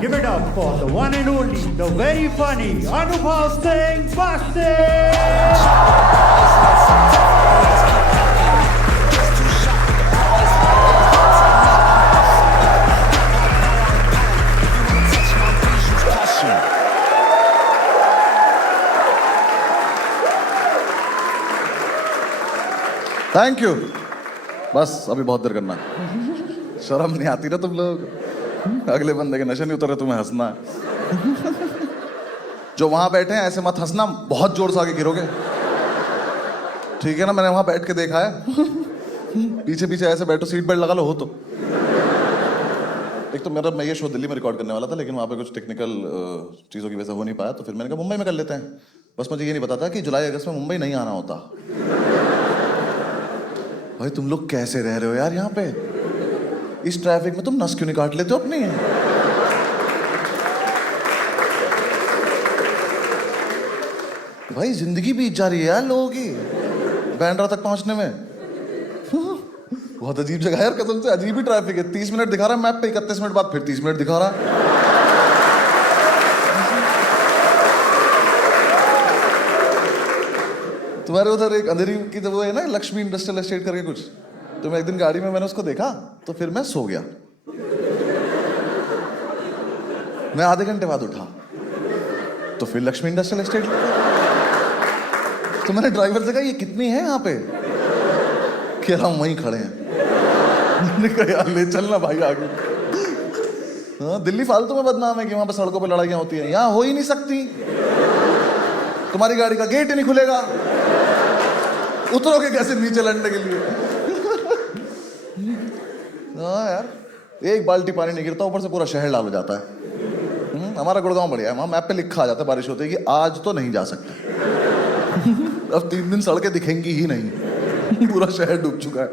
Give it up for the one and only, the very funny Anubhav Singh Basti! Thank you. बस अभी बहुत देर करना, शर्म नहीं आती ना तुम लोग? अगले बंदे के नशे नहीं उतर रहे, तुम्हें हंसना है। जो वहां बैठे हैं ऐसे मत हंसना, बहुत जोर से आगे गिरोगे, ठीक है ना? मैंने वहां बैठ के देखा है। पीछे पीछे ऐसे बैठो, सीट बेल्ट लगा लो हो तो। एक तो मैं ये शो दिल्ली में रिकॉर्ड करने वाला था, लेकिन वहाँ पे कुछ टेक्निकल चीज़ों की वजह से हो नहीं पाया, तो फिर मैंने कहा मुंबई में कर लेते हैं। बस मुझे ये नहीं पता था कि जुलाई अगस्त में मुंबई नहीं आना होता। भाई तुम लोग कैसे रह रहे हो यार यहाँ पे? इस ट्रैफिक में तुम नस क्यों नहीं काट लेते हो अपनी? भाई जिंदगी बीत जा रही है यार लोगों की बैंड्रा तक पहुंचने में। बहुत अजीब जगह है यार, कसम से अजीब ही ट्रैफिक है। 30 मिनट दिखा रहा है मैप पे, 31 मिनट बाद फिर 30 मिनट दिखा रहा है। तुम्हारे उधर एक अंधेरी की तो वो है ना, लक्ष्मी इंडस्ट्रियल एस्टेट करके कुछ, तो मैं एक दिन गाड़ी में मैंने उसको देखा तो फिर मैं सो गया। मैं आधे घंटे बाद उठा तो फिर लक्ष्मी इंडस्ट्रियल एस्टेट। तो मैंने ड्राइवर से कहा ये कितनी है यहाँ पे? कह रहा हूँ वहीं खड़े हैं। मैंने कहा यार ले चलना भाई आगे। हाँ, दिल्ली फालतू में बदनाम है कि वहां पे सड़कों पे लड़ाइयाँ होती हैं, यहाँ हो ही नहीं सकती। तुम्हारी गाड़ी का गेट ही नहीं खुलेगा, उतरोगे कैसे नीचे लड़ने के लिए? हाँ यार, एक बाल्टी पानी नहीं गिरता, ऊपर से पूरा शहर लाल हो जाता है। हमारा गुड़गांव बढ़िया है, वहाँ मैप पे लिखा आ जाता है बारिश होती है कि आज तो नहीं जा सकते। अब 3 दिन सड़कें दिखेंगी ही नहीं, पूरा शहर डूब चुका है।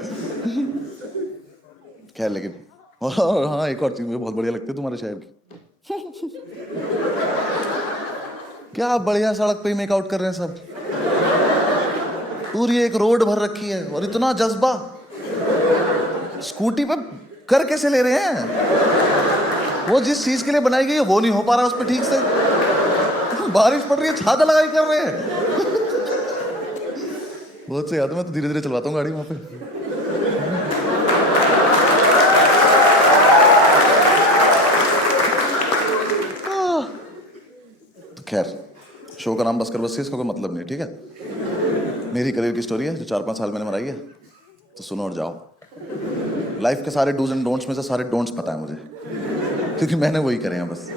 खैर लेकिन और हाँ, एक और चीज मुझे बहुत बढ़िया लगती है तुम्हारे शहर की। क्या बढ़िया सड़क पे ही मेकआउट कर रहे हैं सब। पूरी एक रोड भर रखी है और इतना जज्बा। स्कूटी पे कर कैसे ले रहे हैं? वो जिस चीज के लिए बनाई गई है वो नहीं हो पा रहा उस पर ठीक से। बारिश पड़ रही है, छाता लगाई कर रहे हैं। बहुत से याद है, मैं तो धीरे धीरे चलवाता हूँ गाड़ी वहां पे। तो खैर, शो का नाम बस कर बस, इसका कोई मतलब नहीं, ठीक है? मेरी करियर की स्टोरी है जो 4-5 साल मैंने मनाई है, तो सुनो और जाओ। लाइफ के सारे डूज एंड डोंट्स में से सारे डोंट्स पता है मुझे, क्योंकि मैंने वही करे हैं बस।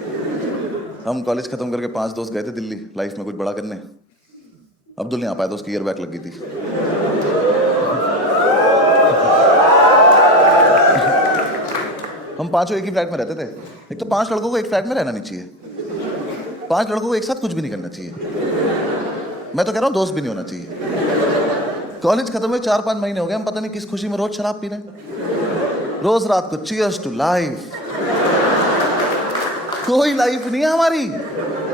हम कॉलेज खत्म करके 5 दोस्त गए थे दिल्ली लाइफ में कुछ बड़ा करने। अब्दुल नहीं आ पाया था, उसकी ईयर बैक लग गई थी। हम पांचों एक ही फ्लैट में रहते थे। एक तो 5 लड़कों को एक फ्लैट में रहना नहीं चाहिए, 5 लड़कों को एक साथ कुछ भी नहीं करना चाहिए। मैं तो कह रहा हूँ दोस्त भी नहीं होना चाहिए। कॉलेज खत्म हुए 4-5 महीने हो गए, हम पता नहीं किस खुशी में रोज शराब पी रहे हैं। रोज रात को चीयर्स टू लाइफ। कोई लाइफ नहीं है हमारी,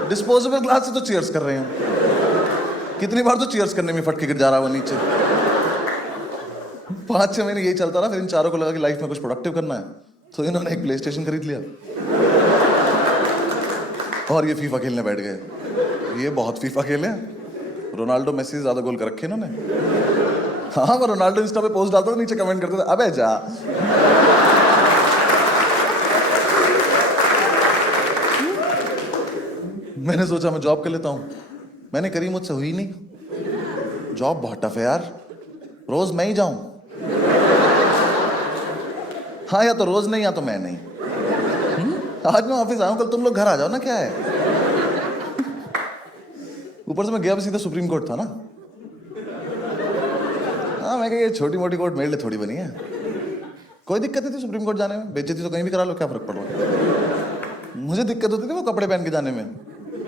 डिस्पोजेबल ग्लास से तो चीयर्स कर रहे हैं। कितनी बार तो चीयर्स करने में फट के गिर जा रहा है वो नीचे। 5-6 महीने यही चलता रहा, फिर इन चारों को लगा कि लाइफ में कुछ प्रोडक्टिव करना है, तो इन्होंने एक प्ले स्टेशन खरीद लिया और ये फीफा खेलने बैठ गए। ये बहुत फीफा खेले हैं। रोनाल्डो मेसी से ज्यादा गोल कर रखे इन्होंने। हाँ, मैं रोनाल्डो इंस्टा पे पोस्ट डालता था, नीचे कमेंट करते थे अबे जा। मैंने सोचा मैं जॉब कर लेता हूँ, मैंने करी, मुझसे हुई नहीं। जॉब बहुत टफ है यार, रोज मैं ही जाऊं। हाँ, या तो रोज नहीं या तो मैं नहीं। आज मैं ऑफिस आऊं, कल तुम लोग घर आ जाओ ना, क्या है? ऊपर से मैं गया भी सीधा सुप्रीम कोर्ट था ना। हाँ, मैं कहा ये छोटी मोटी कोर्ट मेरे लिए थोड़ी बनी है। कोई दिक्कत नहीं थी सुप्रीम कोर्ट जाने में, बेइज्जती तो कहीं भी करा लो, क्या फर्क पड़ रहा है? मुझे दिक्कत होती थी वो कपड़े पहन के जाने में,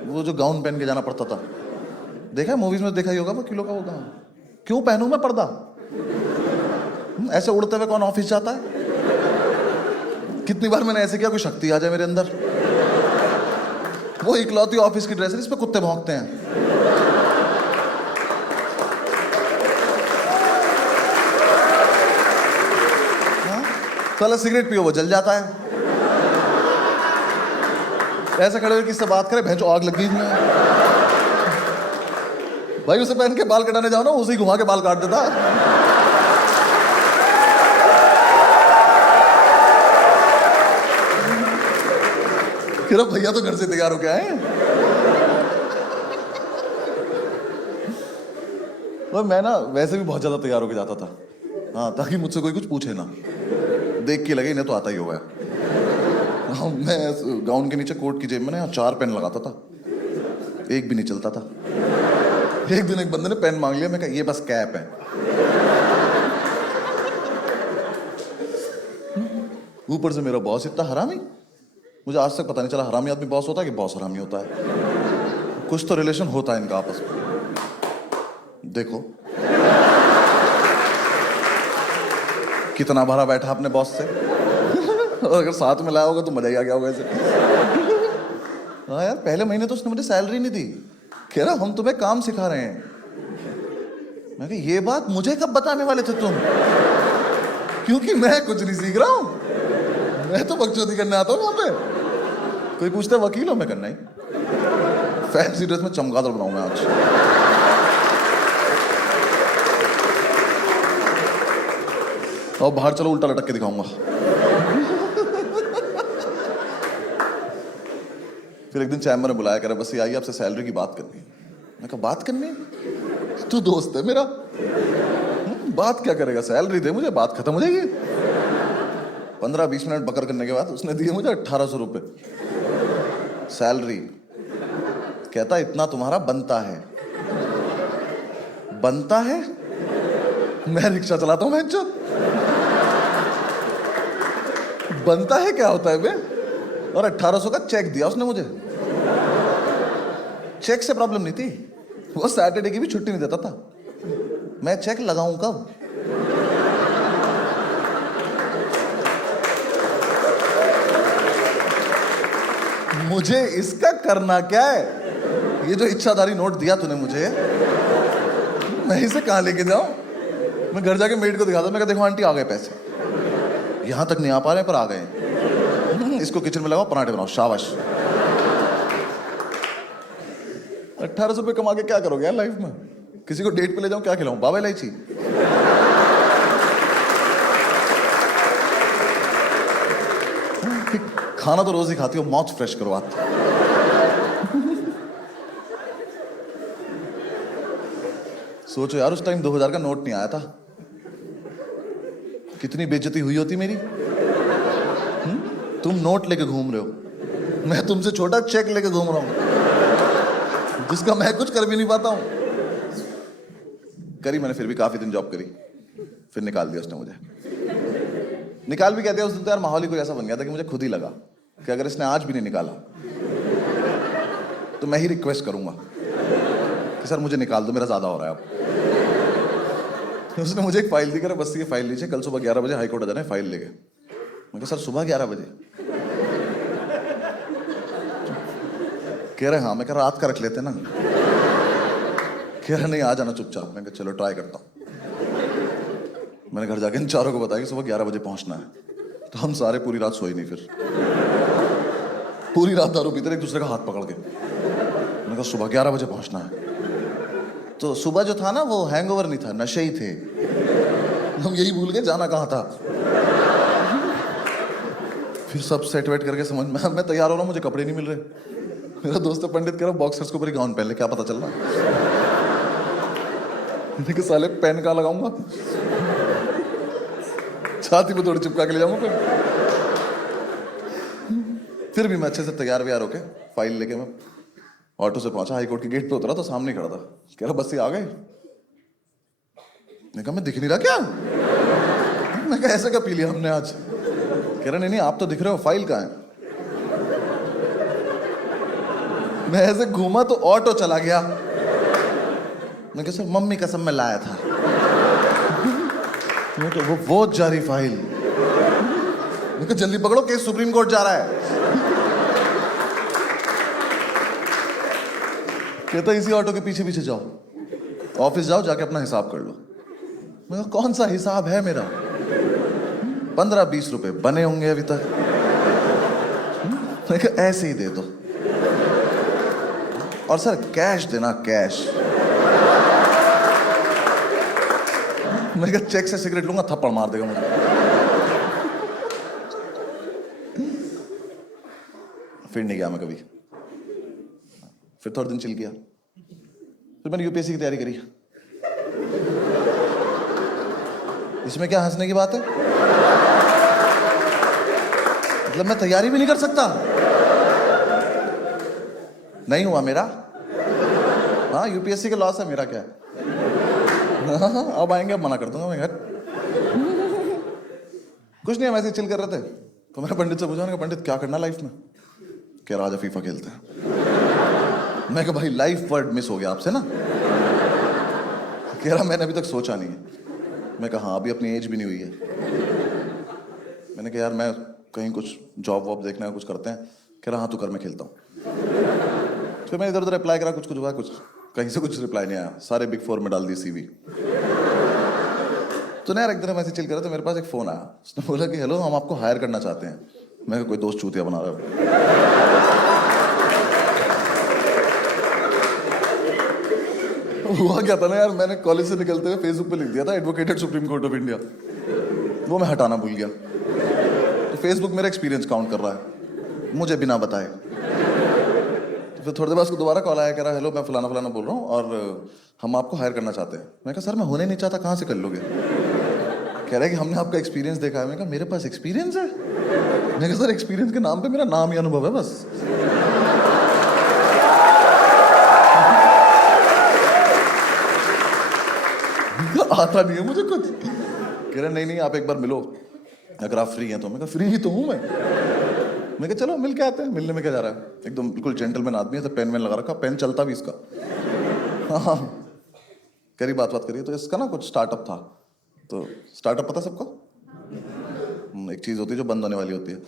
वो जो गाउन पहन के जाना पड़ता था। देखा है मूवीज में, देखा ही होगा वो किलो का वो गाउन। क्यों पहनूं मैं पर्दा? ऐसे उड़ते हुए कौन ऑफिस जाता है? कितनी बार मैंने ऐसे किया कोई शक्ति आ जाए मेरे अंदर। वो इकलौती ऑफिस की ड्रेस है, इस पे कुत्ते भौंकते हैं। साला सिगरेट पियो वो जल जाता है। ऐसे खड़े हुए किससे बात करे, भैंचो आग लगी इसमें। भाई उसे पहन के बाल कटाने जाओ ना, उसे ही घुमा के बाल काट देता। फिर अब भैया तो घर से तैयार होके आए। और मैं ना वैसे भी बहुत ज्यादा तैयार होके जाता था, हाँ, ताकि मुझसे कोई कुछ पूछे ना, देख के लगे इन्हें तो आता ही होगा। हाँ, मैं गाउन के नीचे कोट की जेब में ना 4 पेन लगाता था, एक भी नहीं चलता था। एक दिन एक बंदे ने पेन मांग लिया, मैं कहा ये बस कैप है। ऊपर से मेरा बॉस इतना हरामी, मुझे आज तक पता नहीं चला हरामी आदमी बॉस होता है कि बॉस हरामी होता है। कुछ तो रिलेशन होता है इनका आपस में। देखो कितना भरा बैठा अपने बॉस से। और अगर साथ में लाया होगा तो मजा ही आ गया होगा इसे। हाँ यार, पहले महीने तो उसने मुझे सैलरी नहीं दी, कह रहा हम तुम्हें काम सिखा रहे हैं। मैं कहा ये बात मुझे कब बताने वाले थे तुम, क्योंकि मैं कुछ नहीं सीख रहा हूं, मैं तो बकचोदी करने आता हूं। वहां पे कोई पूछता है वकील हो, मैं करना ही फैंसी ड्रेस में चमगादड़ बनाऊं मैं आज। और बाहर चलो उल्टा लटक के दिखाऊंगा। फिर एक दिन चैम्बर ने बुलाया, कह रहा बस ये आइए आपसे सैलरी की बात करनी है। मैं कहा बात करनी? तू दोस्त है मेरा, बात क्या करेगा, सैलरी दे मुझे, बात खत्म हो जाएगी। 15-20 मिनट बकर करने के बाद उसने दिए मुझे 1800 रुपये सैलरी। कहता इतना तुम्हारा बनता है। बनता है? मैं रिक्शा चलाता हूं मैं। बनता है क्या होता है बे? और 1800 का चेक दिया उसने मुझे। चेक से प्रॉब्लम नहीं थी, वो सैटरडे की भी छुट्टी नहीं देता था। मैं चेक लगाऊं कब? मुझे इसका करना क्या है? ये जो इच्छाधारी नोट दिया तूने मुझे, मैं इसे कहां लेके जाऊं? मैं घर जाके मेड को दिखाता, मैं कहा देखो आंटी आ गए पैसे, यहां तक नहीं आ पा रहे पर आ गए। इसको किचन में लगाओ, पराठे बनाओ, शाबाश। 1800 रुपये कमा के क्या करोगे यार लाइफ में? किसी को डेट पे ले जाऊं, क्या खिलाऊं? बाबा इलायची? खाना तो रोज ही खाती हो, माउथ फ्रेश करवाती। सोचो यार, उस टाइम 2000 का नोट नहीं आया था, कितनी बेइज्जती हुई होती मेरी। तुम नोट लेके घूम रहे हो, मैं तुमसे छोटा चेक लेके घूम रहा हूं, जिसका मैं कुछ कर भी नहीं पाता हूं। करी मैंने, फिर भी काफी दिन जॉब करी, फिर निकाल दिया उसने मुझे। निकाल भी कहते हैं उस दिन तो यार माहौल ही कोई ऐसा बन गया था कि मुझे खुद ही लगा कि अगर इसने आज भी नहीं निकाला तो मैं ही रिक्वेस्ट करूंगा कि सर मुझे निकाल दो, मेरा ज्यादा हो रहा है अब। उसने मुझे एक फाइल दी, कर बस ये फाइल लीजिए, कल सुबह 11 बजे हाई कोर्ट आ जाना है फाइल लेके। मैं कहा सर सुबह 11 बजे? कह रहे हाँ। मैं कह रात का रख लेते ना। कह रहे नहीं, आ जाना चुपचाप। मैं कहा चलो ट्राई करता हूँ। मैंने घर जाके इन चारों को बताया कि सुबह 11 बजे पहुंचना है, तो हम सारे पूरी रात सोए नहीं। फिर पूरी रात दारू पीते एक दूसरे का हाथ पकड़ के। मैंने कहा सुबह 11 बजे पहुंचना है। तो सुबह जो था ना वो हैंगओवर नहीं था, नशे ही थे। हम यही भूल गए जाना कहाँ था। फिर सब सेट वेट करके समझ में, मैं तैयार हो रहा हूँ, मुझे कपड़े नहीं मिल रहे। मेरा दोस्त पंडित कह रहा बॉक्सर्स के ऊपर गाउन पहन ले, क्या पता चल रहा। मैंने कहा साले पेन कहाँ लगाऊंगा, छाती पे थोड़ी चिपका के ले जाऊंगा। फिर भी मैं अच्छे से तैयार व्यार होके फाइल लेके मैं ऑटो से पहुंचा, हाईकोर्ट के गेट पे उतरा तो सामने खड़ा था। कह रहा बस ये आ गए। मैं कहा मैं दिख नहीं रहा क्या? मैं कहा ऐसे क्या पी लिया हमने आज? कह रहा नहीं आप तो दिख रहे हो, फाइल कहाँ है? मैं ऐसे घूमा तो ऑटो चला गया। मैं कहा सर मम्मी कसम मैं लाया था। मैं कहा वो जारी फाइल। मैं कहा जल्दी पकड़ो, केस सुप्रीम कोर्ट जा रहा है। कहता इसी ऑटो के पीछे पीछे जाओ, ऑफिस जाओ, जाके अपना हिसाब कर लो। मैं कहा कौन सा हिसाब है मेरा? 15-20 रुपए बने होंगे अभी तक। मैं कहा ऐसे ही दे दो। और सर कैश देना, कैश। मैं कहा चेक से सिगरेट लूंगा, थप्पड़ मार देगा मुझे। फिर नहीं गया मैं कभी। फिर थोड़े दिन चिल किया, फिर मैंने यूपीएससी की तैयारी करी। इसमें क्या हंसने की बात है? मतलब मैं तैयारी भी नहीं कर सकता? नहीं हुआ मेरा। हाँ, यूपीएससी का लॉस है, मेरा क्या है? हाँ, अब आएंगे, अब मना कर दूंगा मैं घर। कुछ नहीं, हम ऐसे चिल कर रहे थे तो मैंने पंडित से पूछा, मैंने कहा पंडित क्या करना लाइफ में? कह रहा आजा फीफा खेलते हैं। मैं कहा भाई लाइफ वर्ड मिस हो गया आपसे ना। कह रहा मैंने अभी तक सोचा नहीं है। मैं कहा हाँ, अभी अपनी एज भी नहीं हुई है। मैंने कहा यार मैं कहीं कुछ जॉब वॉब देखना है, कुछ करते हैं। कह रहा हाँ तू कर, मैं खेलता हूँ। फिर मैं इधर उधर अप्लाई करा, कुछ हुआ, कुछ कहीं से कुछ रिप्लाई नहीं आया। सारे बिग फोर में डाल दी सीवी। तो ना यार एक दिन हम ऐसे चिल कर रहे थे, मेरे पास एक फोन आया। उसने बोला कि हेलो, हम आपको हायर करना चाहते हैं। मैं कोई दोस्त चूतिया बना रहा हूँ। हुआ क्या था ना यार, मैंने कॉलेज से निकलते हुए फेसबुक पे लिख दिया था advocated supreme court of India. वो मैं हटाना भूल गया। तो फेसबुक मेरा एक्सपीरियंस काउंट कर रहा है मुझे बिना बताए। तो फिर थोड़ी देर बाद उसको दोबारा कॉल आया, कह रहा हेलो मैं फलाना फलाना बोल रहा हूँ और हम आपको हायर करना चाहते हैं। मैं कहा सर मैं होने नहीं चाहता, कहाँ से कर लोगे? कह रहा है कि हमने आपका एक्सपीरियंस देखा है। मैं कहा मेरे पास एक्सपीरियंस है? मैं कहा सर एक्सपीरियंस के नाम पे मेरा नाम ही अनुभव है बस। आता नहीं है मुझे कुछ। कह रहे नहीं आप एक बार मिलो अगर आप फ्री हैं तो। मैं कहा फ्री ही तो हूं मैं कहा चलो मिल के आते हैं। मिलने में क्या जा रहा है, एकदम बिल्कुल जेंटलमैन आदमी है, तो पेन वेन लगा रखा, पेन चलता भी इसका। हाँ करी बात करिए। तो इसका ना कुछ स्टार्टअप था। तो स्टार्टअप पता सबको? एक चीज होती है जो बंद होने वाली होती है।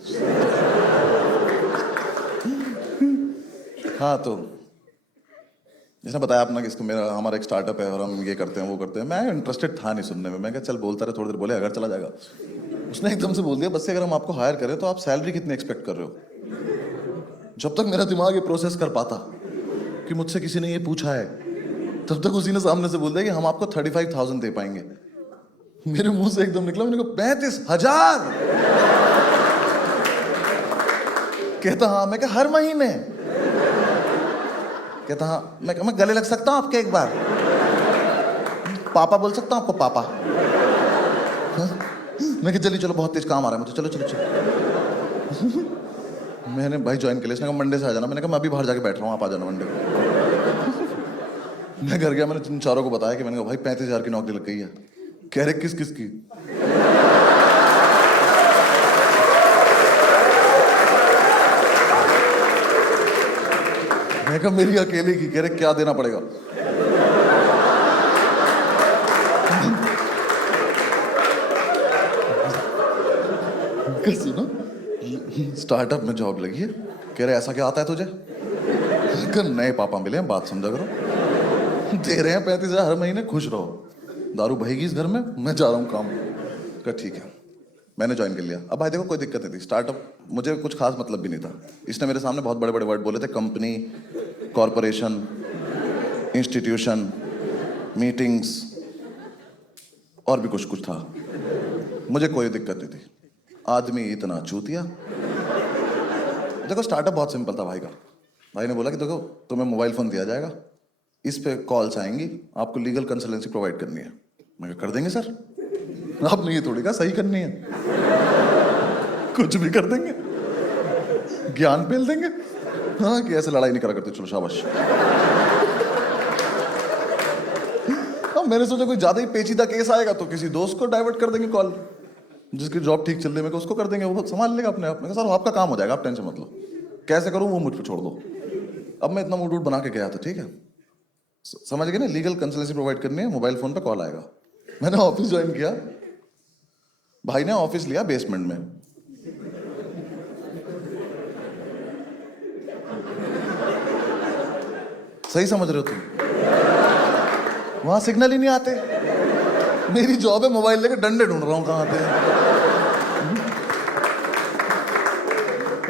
हाँ तो जिसने बताया अपना कि इसको हमारा एक स्टार्टअप है और हम ये करते हैं वो करते हैं। मैं इंटरेस्टेड था नहीं सुनने में। मैं कहा चल बोलता रहे, थोड़ी देर बोले अगर चला जाएगा। उसने एकदम से बोल दिया बस से अगर हम आपको हायर करें तो आप सैलरी कितनी एक्सपेक्ट कर रहे हो? जब तक मेरा दिमाग ये प्रोसेस कर पाता कि मुझसे किसी ने ये पूछा है, तब तक उसी ने सामने से बोल दिया कि हम आपको 35,000 दे पाएंगे। मेरे मुंह से एकदम निकला, मैंने कहा 35,000? कहता हाँ। मैं कहा हर महीने? कहता हाँ। मैं गले लग सकता हूँ आपके एक बार? पापा बोल सकता हूँ आपको पापा? मैं कहा चलो बहुत तेज काम आ रहा है मुझे, चलो। मैंने भाई ज्वाइन कर लिया। इसने कहा मंडे से आ जाना। मैंने कहा मैं अभी बाहर जाके बैठ रहा हूँ, आप आ जाना मंडे को। मैं घर गया, मैंने चारों को बताया कि मैंने कहा भाई 35,000 की नौकरी लग गई है। कह रहे किस की? मैं कहा मेरी अकेले की। कह रहे क्या देना पड़ेगा? सुनो स्टार्टअप में जॉब लगी है। कह रहे ऐसा क्या आता है तुझे? नए पापा मिले हैं, बात समझा करो। दे रहे हैं 35,000 हर महीने, खुश रहो। दारू बहेगी इस घर में, मैं जा रहा हूँ काम। कहा ठीक है। मैंने ज्वाइन कर लिया। अब भाई देखो कोई दिक्कत नहीं थी। स्टार्टअप मुझे कुछ खास मतलब भी नहीं था। इसने मेरे सामने बहुत बड़े बड़े वर्ड बोले थे, कंपनी, कॉरपोरेशन, इंस्टीट्यूशन, मीटिंग्स और भी कुछ था। मुझे कोई दिक्कत नहीं थी। आदमी इतना चूतिया। देखो स्टार्टअप बहुत सिंपल था भाई का। भाई ने बोला कि देखो तुम्हें मोबाइल फोन दिया जाएगा, इस पे कॉल्स आएंगी, आपको लीगल कंसल्टेंसी प्रोवाइड करनी है। मैं कर देंगे सर। आपने ये थोड़ी कहा सही करनी है, कुछ भी कर देंगे, ज्ञान पेल देंगे। हाँ कि ऐसे लड़ाई नहीं करा करते, चलो शाबाश। हाँ मैंने सोचा कोई ज्यादा ही पेचीदा केस आएगा तो किसी दोस्त को डाइवर्ट कर देंगे कॉल, जिसकी जॉब ठीक चल रही है उसको कर देंगे, वो संभाल लेगा अपने आप में। सर आपका काम हो जाएगा, आप टेंशन मत लो, कैसे करूं वो मुझ पर छोड़ दो। अब मैं इतना मूड बना के गया था, ठीक है, समझ गए ना, लीगल कंसल्टेंसी प्रोवाइड करनी है, मोबाइल फोन पे कॉल आएगा। मैंने ऑफिस ज्वाइन किया, भाई ने ऑफिस लिया बेसमेंट में। सही समझ रहे हो तुम? वहां सिग्नल ही नहीं आते। मेरी जॉब है मोबाइल लेकर डंडे ढूंढ रहा हूं कहां आते हैं।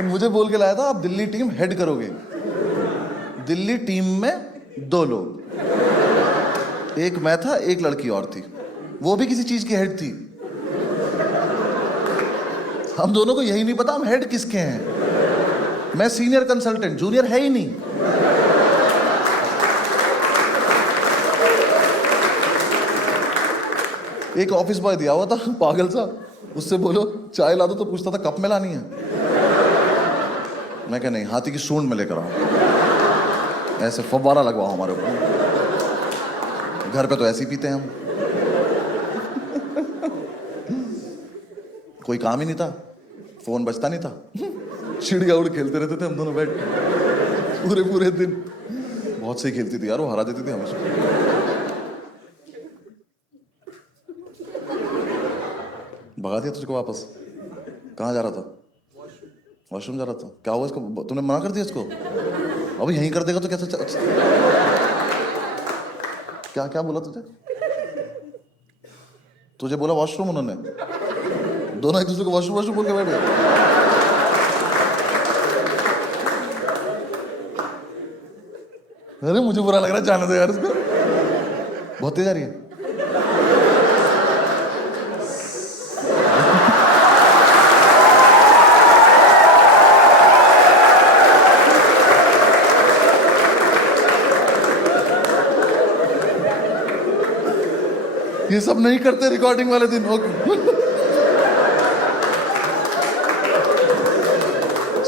मुझे बोल के लाया था आप दिल्ली टीम हेड करोगे। दिल्ली टीम में 2 लोग, एक मैं था, एक लड़की और थी, वो भी किसी चीज की हेड थी। हम दोनों को यही नहीं पता हम हेड किसके हैं। मैं सीनियर कंसल्टेंट, जूनियर है ही नहीं। एक ऑफिस बॉय दिया हुआ था पागल सा, उससे बोलो चाय ला दो तो पूछता था कप में लानी है। मैं क्या नहीं, हाथी की सूंड में लेकर आओ, ऐसे फव्वारा लगवाओ हमारे ऊपर। घर पे तो ऐसे ही पीते हैं हम। कोई काम ही नहीं था, फोन बजता नहीं था, चिड़िया उड़ खेलते रहते थे हम दोनों बैठ पूरे पूरे दिन। बहुत सही खेलती थी यार वो, हरा देती थी हमेशा। भगा दिया तुझको वापस? कहाँ जा रहा था? वॉशरूम जा रहा था। क्या हुआ इसको? तूने मना कर दिया इसको? अभी यहीं कर देगा तो कैसे क्या क्या बोला तुझे? तुझे बोला वॉशरूम उन्होंने? दोनों एक दूसरे को वॉशरूम वॉशरूम बोल के बैठ गए। अरे मुझे बुरा लग रहा है, जाने दो यार इसको, बहुत तेज आ रही है। ये सब नहीं करते रिकॉर्डिंग वाले दिन। Okay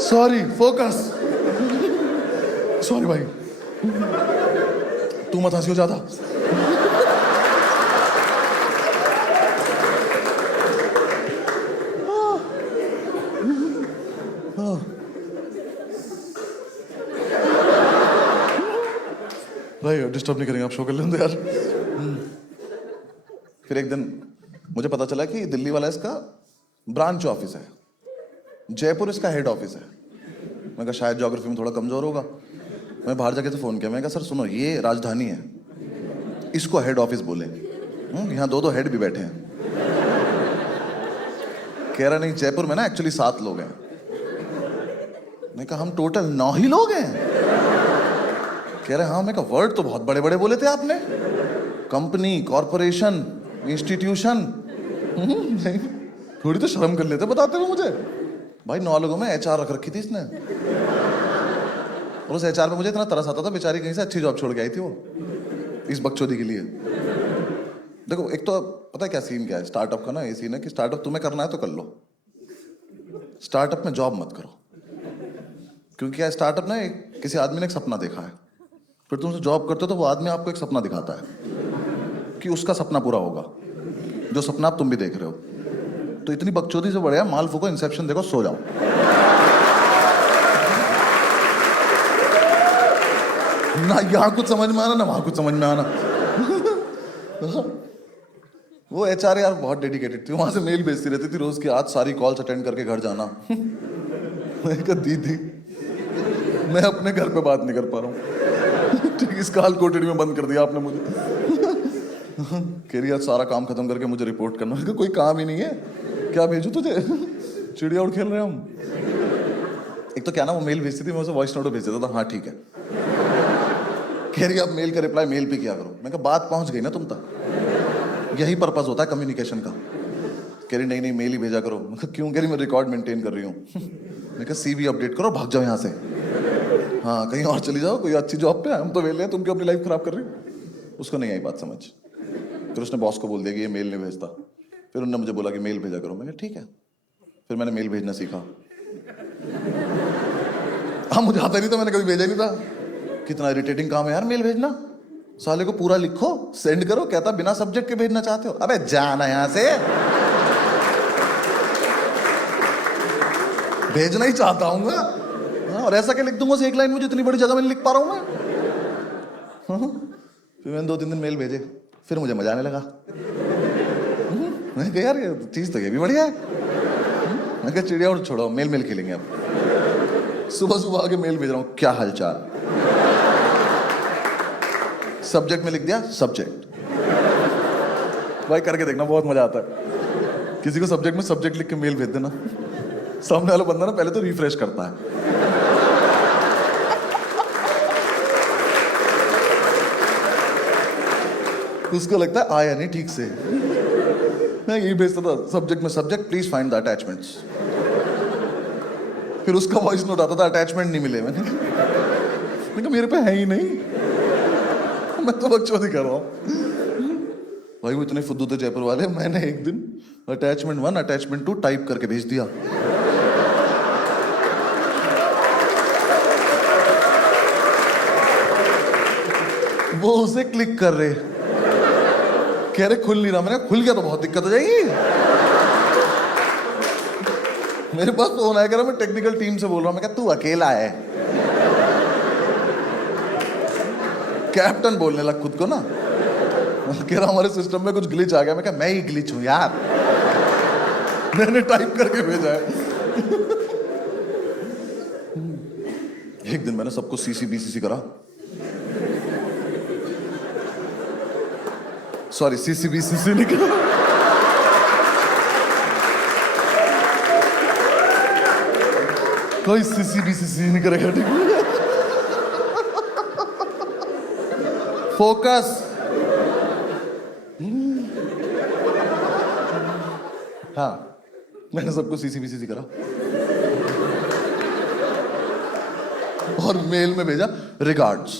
sorry, focus. सॉरी भाई, तू मत हंसी हो ज्यादा। भाई डिस्टर्ब नहीं करेंगे, आप शो कर लेंगे यार। फिर एक दिन मुझे पता चला कि दिल्ली वाला इसका ब्रांच ऑफिस है, जयपुर इसका हेड ऑफिस है। मैं कहा शायद ज्योग्राफी में थोड़ा कमजोर होगा। मैं बाहर जाके तो फोन किया, मैं कहा सर सुनो, ये राजधानी है, इसको हेड ऑफिस बोले। यहाँ 2 हेड भी बैठे हैं। कह रहा नहीं, जयपुर में ना एक्चुअली 7 लोग हैं। मैं कहा हम टोटल 9 ही लोग हैं। कह रहे हाँ। मैं कहा वर्ड तो बहुत बड़े बड़े बोले थे आपने, कंपनी, कॉरपोरेशन, इंस्टीट्यूशन। थोड़ी तो शर्म कर लेते बताते हुए मुझे। भाई 9 लोगों में HR रख रखी थी इसने, और उस HR पे मुझे इतना तरस आता था, बेचारी कहीं से अच्छी जॉब छोड़ के आई थी वो इस बकचोदी के लिए। देखो एक तो पता है क्या सीन क्या है स्टार्टअप का ना, ये सीन है कि स्टार्टअप तुम्हें करना है तो कर लो, स्टार्टअप में जॉब मत करो। क्योंकि क्या स्टार्टअप ना किसी आदमी ने एक सपना देखा है, फिर तुम जॉब करते हो तो वो आदमी आपको एक सपना दिखाता है कि उसका सपना पूरा होगा, जो सपना आप तुम भी देख रहे हो। तो इतनी बकचोदी से बढ़िया माल फूको, इंसेप्शन देखो, सो जाओ। ना यहाँ कुछ समझ में आना, ना वहां कुछ समझ में आना। वो HR यार बहुत डेडिकेटेड थी, वहां से मेल भेजती रहती थी रोज की, आज सारी कॉल्स अटेंड करके घर जाना। मैं कहा दीदी मैं अपने घर पे बात नहीं कर पा रहा हूँ। ठीक, इस काल कोठड़ी में बंद कर दिया आपने मुझे। कह रही सारा काम खत्म करके मुझे रिपोर्ट करना। कोई काम ही नहीं है, क्या भेजू तुझे? चिड़िया उड़ खेल रहे हैं हम। एक तो क्या ना वो मेल भेजती थी, मैं उसे वॉइस नोट भेज देता था, हाँ ठीक है। कह रही आप मेल का रिप्लाई मेल पे किया करो। मैं कहा बात पहुंच गई ना तुम तक, यही पर्पस होता है कम्युनिकेशन का। कह रही नहीं नहीं मेल ही भेजा करो। मैं कहा क्यों? कह रही मैं रिकॉर्ड मेंटेन कर रही हूँ। मैं कहा CV अपडेट करो, भाग जाओ यहाँ से। हाँ कहीं और चली जाओ, कोई अच्छी जॉब पे, हम तो वेले हैं, तुम क्यों अपनी लाइफ खराब कर रही हो? उसको नहीं आई बात समझ। फिर उसने बॉस को बोल दिया कि ये मेल नहीं भेजता। फिर उन्होंने मुझे बोला कि मेल भेजा करो। मैंने ठीक है। फिर मैंने मेल भेजना सीखा। हाँ मुझे आता नहीं था, मैंने कभी भेजा नहीं था। कितना इरिटेटिंग काम है यार मेल भेजना। साले को पूरा लिखो सेंड करो, कहता बिना सब्जेक्ट के भेजना चाहते हो। अबे जाना यहां से, भेजना ही चाहता हूँ। और ऐसा क्या लिख दूंगा एक लाइन में, जो इतनी बड़ी जगह में लिख पा रहा हूं मैं। फिर मैंने 2-3 दिन मेल भेजे, फिर मुझे मजा आने लगा। मैं कहा यार ये चीज तो ये भी बढ़िया है। मैं कहा चिड़िया और छोड़ो, मेल खेलेंगे अब। सुबह सुबह आके मेल भेज रहा हूँ, क्या हालचाल। सब्जेक्ट में लिख दिया सब्जेक्ट। भाई करके देखना, बहुत मजा आता है। किसी को सब्जेक्ट में सब्जेक्ट लिख के मेल भेज देना, सामने वाला बंदा ना पहले तो रिफ्रेश करता है। उसको लगता है आया नहीं ठीक से। मैं यही भेजता था सब्जेक्ट में, subject please find the attachments. फिर उसका वॉइस नोट आता था अटैचमेंट नहीं मिले। मैंने कहा मेरे पे है ही नहीं, मैं तो बकचोदी कर रहा हूँ। भाई वो इतने फुद्दू थे जयपुर वाले, मैंने एक दिन अटैचमेंट 1 अटैचमेंट 2 टाइप करके भेज दिया। वो उसे क्लिक कर रहे, कह रहे खुल नहीं रहा। मैंने खुल गया तो बहुत दिक्कत हो जाएगी। मेरे पास फोन आया, कह रहा मैं टेक्निकल टीम से बोल रहा हूं। मैं कहा तू अकेला है। कैप्टन बोलने लग खुद को ना। कह रहा हमारे सिस्टम में कुछ ग्लिच आ गया। मैं कहा मैं ही ग्लिच हूं यार, मैंने टाइप करके भेजा है। एक दिन मैंने सबको CCBCC करा, सॉरी CCBCC नहीं करा, कोई CCBCC नहीं करेगा, ठीक है। फोकस। हाँ, मैंने सबको CCBCC करा और मेल में भेजा रिगार्ड्स।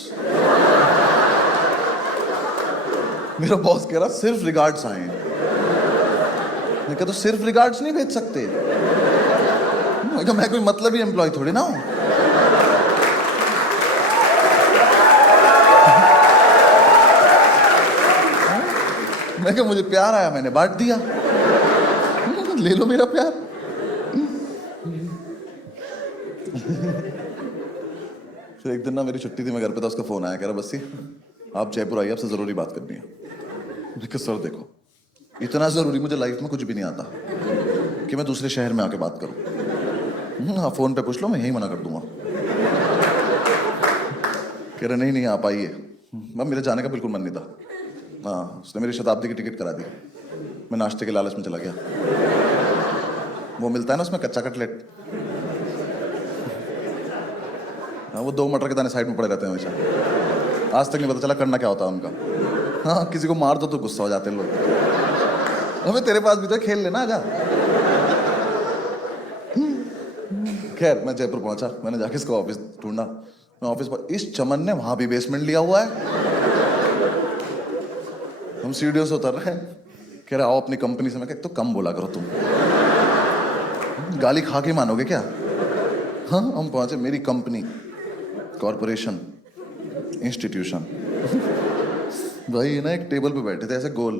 मेरा बॉस कह रहा सिर्फ रिगार्ड्स आए। मैं कहा तो सिर्फ रिगार्ड्स नहीं भेज सकते। मैं कहा मैं कोई मतलबी एम्प्लॉय थोड़ी ना हूं। मैं कहा मुझे प्यार आया, मैंने बांट दिया, ले लो मेरा प्यार। फिर एक दिन ना मेरी छुट्टी थी, मैं घर पे था, उसका फोन आया, कह रहा बस्सी आप जयपुर आइए, आपसे जरूरी बात करनी है। मैं कहा सर देखो इतना जरूरी मुझे लाइफ में कुछ भी नहीं आता कि मैं दूसरे शहर में आके बात करूं। हाँ फोन पे पूछ लो, मैं यही मना कर दूंगा। कह रहे नहीं नहीं आप आइए। मैं मेरे जाने का बिल्कुल मन नहीं था। हाँ उसने मेरी शताब्दी की टिकट करा दी। मैं नाश्ते के लालच में चला गया। वो मिलता है ना उसमें कच्चा कटलेट, हाँ वो 2 मटर के दाने साइड में पड़े रहते हैं हमेशा। आज तक नहीं पता चला करना क्या होता है उनका। हाँ किसी को मार दो तो गुस्सा हो जाते हैं लोग। हमें तेरे पास भी तो खेल लेना आजा। खैर मैं जयपुर पहुंचा, मैंने जाके इसका ऑफिस ढूंढा। मैं ऑफिस पर, इस चमन ने वहां भी बेसमेंट लिया हुआ है। हम सीढ़ियों से उतर रहे हैं, कह रहे आओ अपनी कंपनी से। मैं कहा तो कम बोला करो तुम, गाली खा के मानोगे क्या। हाँ हम पहुंचे, मेरी कंपनी, कॉरपोरेशन, इंस्टीट्यूशन। भाई ना एक टेबल पे बैठे थे ऐसे गोल,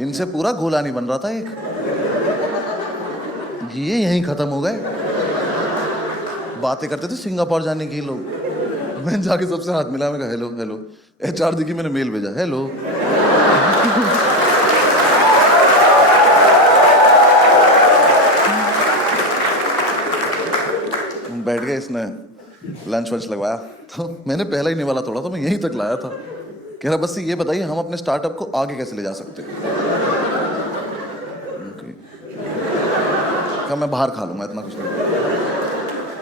इनसे पूरा गोला नहीं बन रहा था एक, ये यहीं खत्म हो गए। बातें करते थे सिंगापुर जाने की लोग। मैं जाके सबसे हाथ मिला, मैं कहा हेलो हेलो। HR दी की मैंने मेल भेजा, हेलो। बैठ गए, इसने लंच वंच लगवाया, तो मैंने पहला ही निवाला तोड़ा, तो मैं यहीं तक लाया था। कह रहा बस ये बताइए हम अपने स्टार्टअप को आगे कैसे ले जा सकते हैं। कहा मैं बाहर खा लूंगा, इतना कुछ नहीं।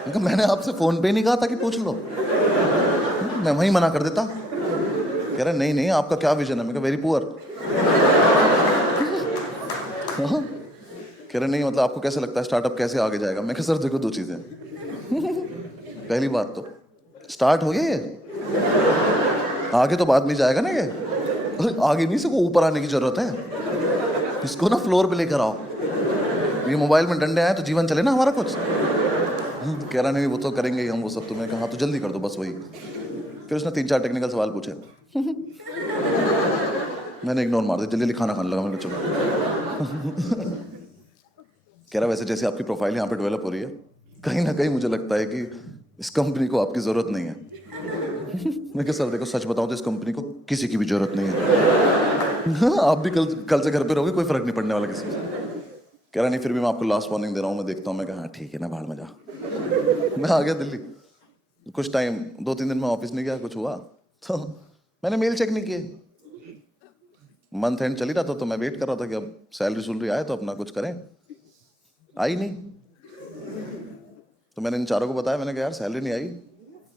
कहा मैंने आपसे फोन पे नहीं कहा था कि पूछ लो, मैं वहीं मना कर देता। कह रहा नहीं नहीं आपका क्या विजन है। मैं कहा वेरी पुअर। कह रहे नहीं मतलब आपको कैसे लगता है स्टार्टअप कैसे आगे जाएगा। मैं कहा सर देखो 2 चीजें। पहली बात तो स्टार्ट हो गया ये, आगे तो बाद में जाएगा ना ये। आगे नहीं, इसको ऊपर आने की जरूरत है। इसको ना फ्लोर पे लेकर आओ। ये मोबाइल में डंडे आए तो जीवन चले ना हमारा कुछ। कह रहा नहीं वो तो करेंगे ही हम वो सब। तुम्हें कहा तो जल्दी कर दो बस वही। फिर उसने 3-4 टेक्निकल सवाल पूछे। मैंने इग्नोर मार दिया, जल्दी खाना खाने लगा। मैंने चलो। कह रहा वैसे जैसे आपकी प्रोफाइल यहाँ पे डेवलप हो रही है, कहीं ना कहीं मुझे लगता है कि इस कंपनी को आपकी जरूरत नहीं है। मैं कहा सर देखो सच बताऊं तो इस कंपनी को किसी की भी जरूरत नहीं है। आप भी कल से घर पे रहोगे, कोई फर्क नहीं पड़ने वाला किसी से। कह रहा नहीं फिर भी मैं आपको लास्ट वार्निंग दे रहा हूँ, मैं देखता हूँ। मैं कहा हाँ ठीक है ना, बाहर में जा। मैं आ गया दिल्ली। कुछ टाइम 2-3 दिन में ऑफिस नहीं गया, कुछ हुआ तो मैंने मेल चेक नहीं किए। मंथ एंड चल ही रहा था, तो मैं वेट कर रहा था कि अब सैलरी आए तो अपना कुछ करें। आई नहीं, तो मैंने इन चारों को बताया। मैंने कहा यार सैलरी नहीं आई।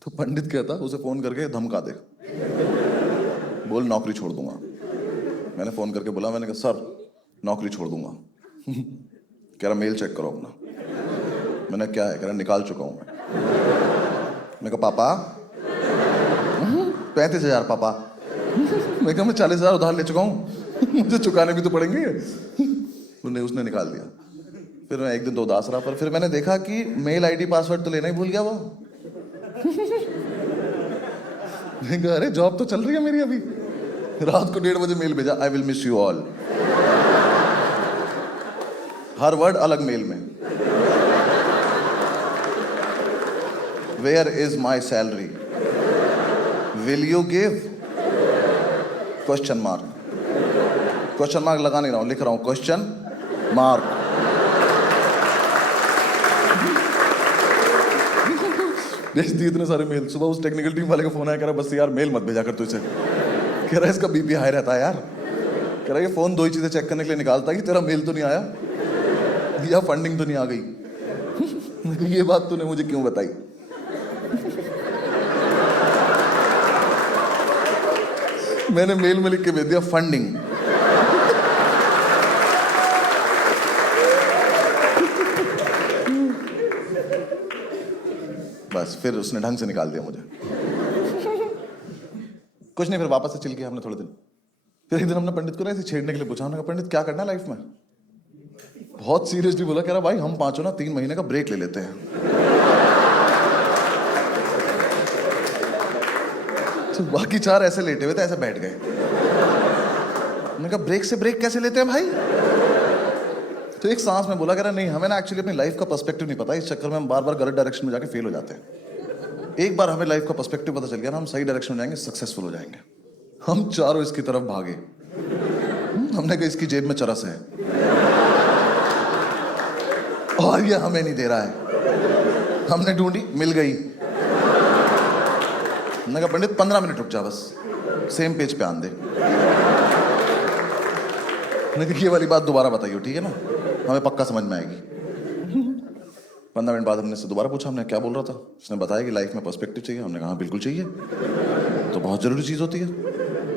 तो पंडित कहता उसे फोन करके धमका दे, बोल नौकरी छोड़ दूंगा। मैंने फ़ोन करके बोला, मैंने कहा सर नौकरी छोड़ दूंगा। कह रहा मेल चेक करो अपना। मैंने क्या है? कह रहा निकाल चुका हूँ मैं कहा पापा 35,000 पापा। मैं कहा मैं 40,000 उधार ले चुका हूँ, मुझे चुकाने भी तो पड़ेंगे। उसने निकाल दिया। फिर मैं एक दिन तो उदास रहा, पर फिर मैंने देखा कि मेल आईडी पासवर्ड तो लेना ही भूल गया वो। मैं कहा अरे जॉब तो चल रही है मेरी अभी। रात को 1:30 बजे मेल भेजा, I will miss you all. हर वर्ड अलग मेल में। Where is my salary, will you give? Question mark. Question mark लगा नहीं रहा हूं, लिख रहा हूं क्वेश्चन मार्क। भेज दिए इतने सारे मेल। सुबह उस टेक्निकल टीम वाले का फोन आया, कह रहा बस यार मेल मत भेजा कर तू इसे। कह रहा इसका बीपी हाई रहता है यार। कह रहा ये फोन 2 ही चीजें चेक करने के लिए निकालता है कि तेरा मेल तो नहीं आया या फंडिंग तो नहीं आ गई। ये बात तूने मुझे क्यों बताई? मैंने मेल में लिख के भेज दिया फंडिंग। बस फिर उसने ढंग से निकाल दिया मुझे। कुछ नहीं, फिर वापस से चिल किया हमने थोड़े दिन। फिर एक दिन हमने पंडित को ना ऐसे छेड़ने के लिए पूछा, हमने कहा पंडित क्या करना है लाइफ में? बहुत सीरियसली बोला, कह रहा भाई हम पांचों ना 3 महीने का ब्रेक ले लेते हैं। तो बाकी 4 ऐसे लेटे हुए थे, ऐसे बैठ गए। मैंने कहा ब्रेक से ब्रेक कैसे लेते हैं भाई? तो एक सांस में बोला, कह रहा नहीं हमें ना एक्चुअली अपनी लाइफ का पर्सपेक्टिव नहीं पता, इस चक्कर में हम बार बार गलत डायरेक्शन में जाके फेल हो जाते हैं। एक बार हमें लाइफ का पर्सपेक्टिव पता चल गया ना, हम सही डायरेक्शन में जाएंगे, सक्सेसफुल हो जाएंगे। हम चारों इसकी तरफ भागे। हमने कहा इसकी जेब में चरस है और ये हमें नहीं दे रहा है। हमने ढूंढी, मिल गई। मैंने कहा पंडित 15 मिनट रुक जा, बस सेम पेज पे आन दे। मैंने कहा ये वाली बात दोबारा बताइयो, ठीक है ना, हमें पक्का समझ में आएगी। 15 मिनट बाद हमने इससे दोबारा पूछा, हमने क्या बोल रहा था? उसने बताया कि लाइफ में पर्सपेक्टिव चाहिए। हमने कहा बिल्कुल चाहिए, तो बहुत जरूरी चीज होती है।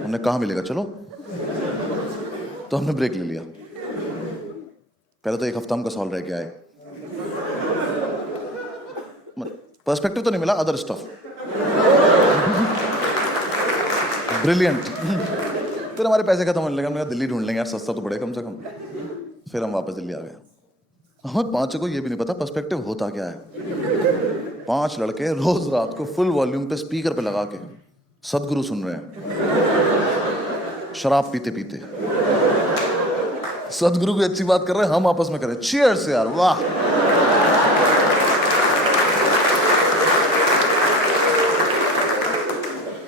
हमने कहा मिलेगा, चलो। तो हमने ब्रेक ले लिया। पहले तो 1 हफ्ता हम कसौल रह के आए। पर्सपेक्टिव तो नहीं मिला, अदर स्टफ ब्रिलियंट। फिर हमारे पैसे खत्म होने लगे। हमने कहा दिल्ली ढूंढ लेंगे यार, सस्ता तो पड़े कम से कम। फिर हम वापस दिल्ली आ गए। हमें 5 को ये भी नहीं पता पर्सपेक्टिव होता क्या है। 5 लड़के रोज रात को फुल वॉल्यूम पे स्पीकर पे लगा के सदगुरु सुन रहे हैं, शराब पीते पीते। सदगुरु की अच्छी बात कर रहे हैं, हम आपस में कर रहे हैं। चीयर्स यार, वाह।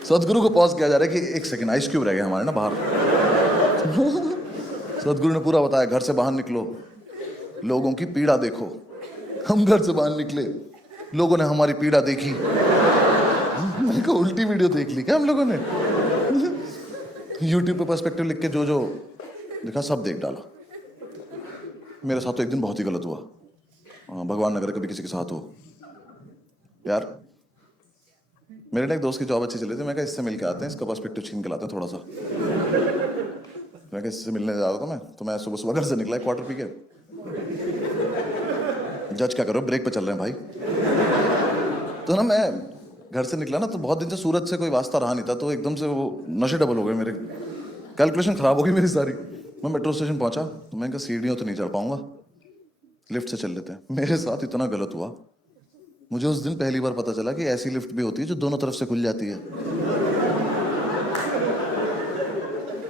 सदगुरु को पॉज किया जा रहा है कि 1 सेकंड, आइस क्यूब रह गए हमारे ना बाहर। सदगुरु ने पूरा बताया, घर से बाहर निकलो, लोगों की पीड़ा देखो। हम घर से बाहर निकले, लोगों ने हमारी पीड़ा देखी। मैंने कहा उल्टी वीडियो देख ली क्या हम लोगों ने? यूट्यूब पे पर्सपेक्टिव लिख के जो जो लिखा सब देख डाला। मेरे साथ तो एक दिन बहुत ही गलत हुआ। भगवान नगर कभी किसी के साथ हो यार। मेरे ना एक दोस्त की जॉब अच्छी चल रही थी। मैं कहा इससे मिल के आते हैं, इसका पर्सपेक्टिव छीन के लाते हैं थोड़ा सा। मैं कहा इससे मिलने जा रहा था मैं, तो मैं सुबह सुबह घर से निकला क्वार्टर पी के। जज क्या करो, ब्रेक पे चल रहे हैं भाई। तो ना मैं घर से निकला ना, तो बहुत दिन से सूरत से कोई वास्ता रहा नहीं था, तो एकदम से वो नशे डबल हो गए मेरे। कैलकुलेशन खराब हो गई मेरी सारी। मैं मेट्रो स्टेशन पहुंचा, तो मैंने कहा सीढ़ियों तो नहीं चढ़ पाऊंगा, लिफ्ट से चल लेते हैं। मेरे साथ इतना गलत हुआ, मुझे उस दिन पहली बार पता चला कि ऐसी लिफ्ट भी होती है जो दोनों तरफ से खुल जाती है।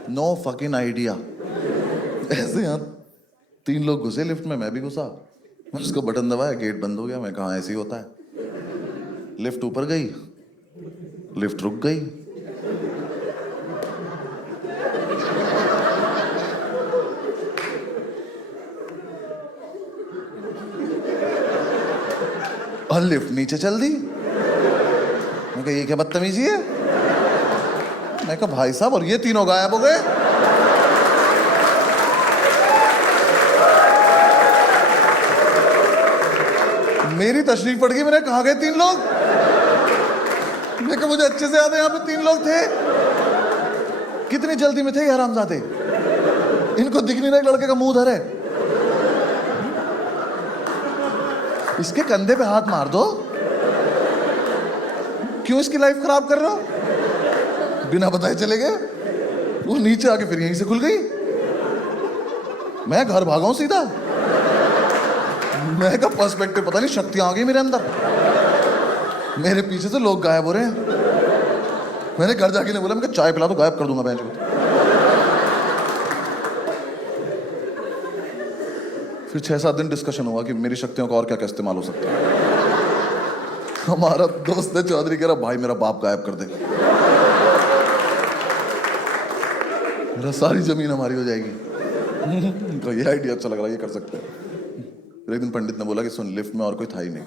No fucking idea. ऐसे यहाँ 3 लोग घुसे लिफ्ट में, मैं भी घुसा। उसको बटन दबाया, गेट बंद हो गया। मैं कहा ऐसे ही होता है। लिफ्ट ऊपर गई, लिफ्ट रुक गई। और लिफ्ट नीचे चल दी। मैं कहा ये क्या बदतमीजी है? मैं कहा भाई साहब, और ये तीनों गायब हो गए। मेरी तशरीफ पड़ गई। मैंने कहा गए 3 लोग? मैं कहा मुझे अच्छे से याद है यहाँ पे 3 लोग थे। कितनी जल्दी में थे ये हरामजादे। इनको दिख नहीं रहा एक लड़के का मुंह धरे, इसके कंधे पे हाथ मार दो। क्यों इसकी लाइफ खराब कर रहे हो? बिना बताए चले गए, वो नीचे आके फिर यहीं से खुल गई। मैं घर भागा हूं सीधा। मैं का पर्सपेक्टिव पता नहीं, शक्तियां आ गई मेरे अंदर, मेरे पीछे से लोग गायब हो रहे हैं। मैंने घर जाके नहीं बोला, मैं चाय पिला तो गायब कर दूंगा बेंच को। फिर 6-7 दिन डिस्कशन हुआ कि मेरी शक्तियों का और क्या क्या इस्तेमाल हो सकता है। हमारा दोस्त है चौधरी, कह रहा भाई मेरा बाप गायब कर दे, मेरा सारी जमीन हमारी हो जाएगी। तो ये आइडिया अच्छा लग रहा है, ये कर सकते हैं। फिर एक दिन पंडित ने बोला कि सुन, लिफ्ट में और कोई था ही नहीं।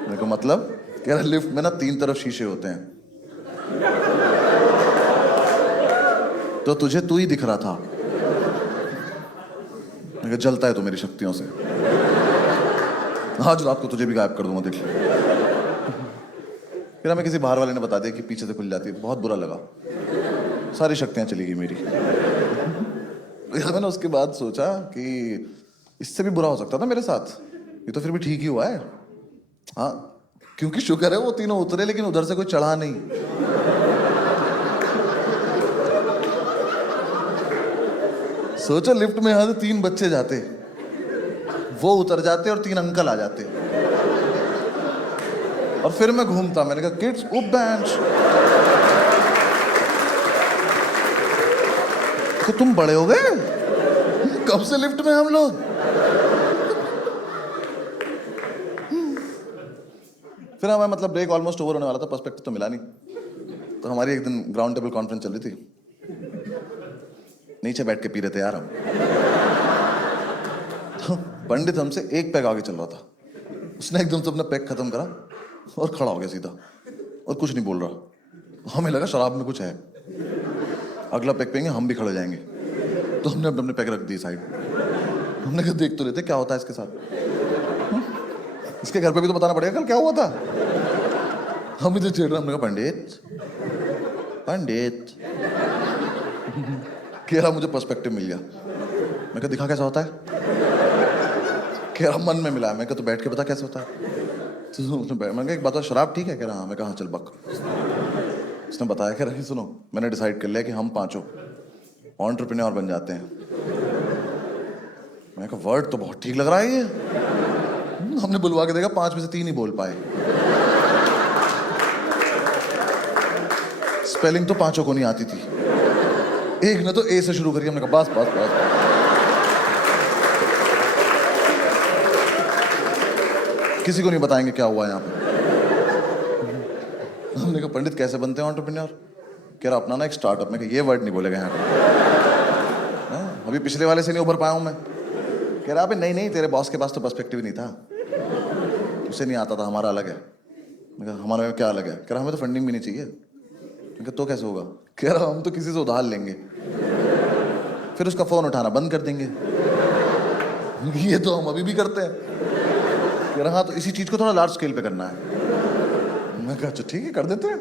मेरे को मतलब, कह रहा लिफ्ट में ना 3 तरफ शीशे होते हैं, तो तुझे तू ही दिख रहा था। मैं जलता है तो मेरी शक्तियों से, आज रात को तुझे भी गायब कर दूंगा, देख ले। फिर हमें किसी बाहर वाले ने बता दिया कि पीछे से खुल जाती है। बहुत बुरा लगा, सारी शक्तियां चली गई मेरी। मैंने उसके बाद सोचा कि इससे भी बुरा हो सकता था मेरे साथ, ये तो फिर भी ठीक ही हुआ है। हाँ, क्योंकि शुक्र है वो तीनों उतरे, लेकिन उधर से कोई चढ़ा नहीं। सोचो लिफ्ट में यहां से 3 बच्चे जाते, वो उतर जाते और 3 अंकल आ जाते, और फिर मैं घूमता। मैंने कहा किड्स उप बेंच, तो तुम बड़े हो गए, कब से लिफ्ट में हम लोग। फिर हमें मतलब ब्रेक ऑलमोस्ट ओवर होने वाला था, पर्सपेक्टिव तो मिला नहीं। तो हमारी एक दिन ग्राउंड टेबल कॉन्फ्रेंस चल रही थी, नीचे बैठ के पी रहे थे यार हम। तो पंडित हमसे एक पैग आगे चल रहा था, उसने एकदम से अपना पैग खत्म करा और खड़ा हो गया सीधा, और कुछ नहीं बोल रहा। हमें लगा शराब में कुछ है, अगला पैग पिएंगे हम भी खड़े जाएंगे। तो हमने अपने पैग रख दी साइड। हमने कहा देख तो लेते क्या होता है इसके साथ, इसके घर पे भी तो बताना पड़ेगा कल क्या हुआ था। हम इधर छेड़ रहे, हमने कहा पंडित पंडित, कह रहा मुझे पर्सपेक्टिव मिल गया। मैं कहा दिखा कैसा होता है, कह रहा मन में मिला। मैं कहा तो बैठ के बता कैसे होता है। तो मैंने कहा एक बात, शराब ठीक है? कह रहा हाँ। मैं कहा चल बक। उसने बताया, कह रहा सुनो मैंने डिसाइड कर लिया कि हम 5 एंटरप्रेन्योर बन जाते हैं। मैं कहा वर्ड तो बहुत ठीक लग रहा है ये। हमने बुलवा के देखा, 5 में से 3 ही बोल पाए। स्पेलिंग तो 5 को नहीं आती थी, एक ने तो ए से शुरू करी। हमने कहा बस बस बस। किसी को नहीं बताएंगे क्या हुआ यहाँ पे। हमने कहा पंडित कैसे बनते हैं एंटरप्रेन्योर? कह रहा अपना ना एक स्टार्टअप। में ये वर्ड नहीं बोलेगा यहाँ पे, अभी पिछले वाले से नहीं उभर पाया हूँ मैं। कह रहा अबे नहीं नहीं, तेरे बॉस के पास तो पर्सपेक्टिव नहीं था, उसे नहीं आता था, हमारा अलग है। मैं कहा हमारा में क्या अलग है? कह रहा हमें तो फंडिंग भी नहीं चाहिए। मैं कहा तो कैसे होगा? कह रहा हम तो किसी से उधार लेंगे, फिर उसका फोन उठाना बंद कर देंगे। ये तो हम अभी भी करते हैं। कह रहा हाँ तो इसी चीज को थोड़ा लार्ज स्केल पे करना है। मैं कहा अच्छा ठीक है कर देते हैं।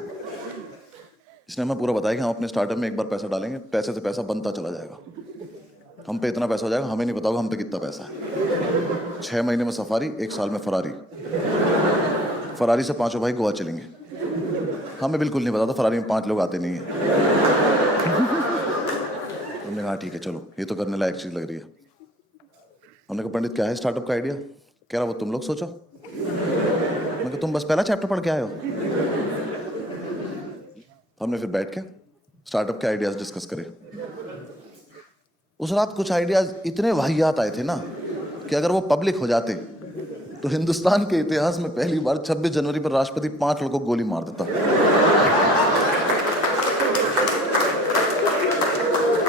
इसने हमें पूरा बताया कि हम अपने स्टार्टअप में एक बार पैसा डालेंगे, पैसे से पैसा बनता चला जाएगा, हम पे इतना पैसा हो जाएगा, हमें नहीं पता होगा हम पे कितना पैसा है। 6 महीने में सफारी, 1 साल में फरारी। फरारी से 5 भाई गोवा चलेंगे। हमें बिल्कुल नहीं पता था फरारी में 5 लोग आते नहीं है। हमने कहा ठीक है चलो, ये तो करने लायक चीज लग रही है। हमने कहा पंडित क्या है स्टार्टअप का आइडिया? कह रहा वो तुम लोग सोचो। मैं कहा तुम बस पहला चैप्टर पढ़ के आए हो। हमने फिर बैठ के स्टार्टअप के आइडियाज डिस्कस करे। उस रात कुछ आइडियाज इतने वाहियात आए थे ना कि अगर वो पब्लिक हो जाते तो हिंदुस्तान के इतिहास में पहली बार 26 जनवरी पर राष्ट्रपति 5 लड़कों को गोली मार देता।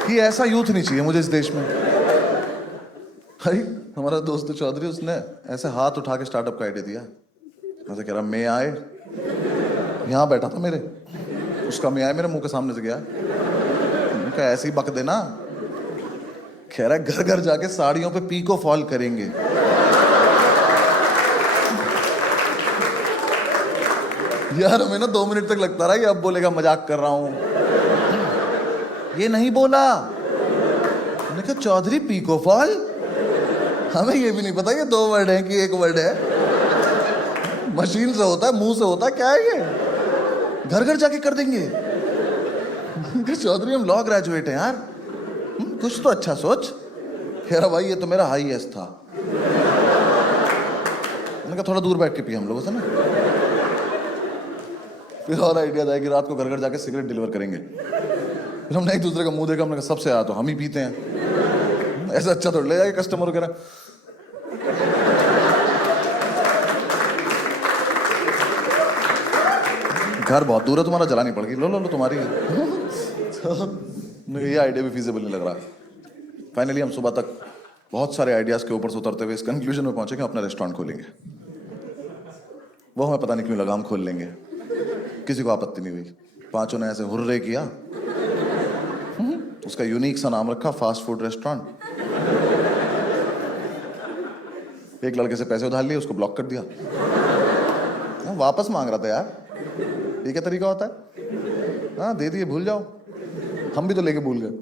कि ऐसा यूथ नहीं चाहिए मुझे इस देश में। भाई हमारा दोस्त चौधरी, उसने ऐसे हाथ उठा के स्टार्टअप का आइडिया दिया। मैं कह रहा मैं आए, यहां बैठा था मेरे, उसका मैं आए मेरे मुंह के सामने से गया। उनका ऐसे ही बक देना। कह रहा घर घर जाके साड़ियों पे पीको फॉल करेंगे। यार हमें ना 2 मिनट तक लगता रहा ये अब बोलेगा मजाक कर रहा हूं। ये नहीं बोला, मैंने कहा चौधरी पीकोफॉल, हमें ये भी नहीं पता ये 2 वर्ड है कि 1 वर्ड है। मशीन से होता है, मुंह से होता है, क्या है ये? घर घर जाके कर देंगे। चौधरी हम लॉ ग्रेजुएट हैं यार, कुछ तो अच्छा सोच। कह रहा भाई ये तो मेरा हाईएस्ट था। मैंने कहा थोड़ा दूर बैठ के पिए हम लोगों से ना। फिर और आइडिया था कि रात को घर घर जाके सिगरेट डिलीवर करेंगे। फिर हमने एक दूसरे का मुंह देखा, हमने कहा सबसे आया तो हम ही पीते हैं, ऐसा अच्छा थोड़ा ले जाएगा कस्टमर वगैरह। घर बहुत दूर है तुम्हारा, जलानी पड़ेगी, लो लो लो तुम्हारी। तो ये आइडिया भी फीजिबल नहीं लग रहा। फाइनली हम सुबह तक बहुत सारे आइडियाज के ऊपर से उतरते हुए इस कंक्लूजन में पहुंचे कि अपना रेस्टोरेंट खोलेंगे। वो हमें पता नहीं क्यों लगा हम खोल लेंगे, किसी को आपत्ति नहीं हुई। पांचों ने ऐसे हुर्रे किया। उसका यूनिक सा नाम रखा, फास्ट फूड रेस्टोरेंट। एक लड़के से पैसे उधार लिए, उसको ब्लॉक कर दिया। वापस मांग रहा था यार, ये क्या तरीका होता है? हाँ दे दिए, भूल जाओ। हम भी तो लेके भूल गए।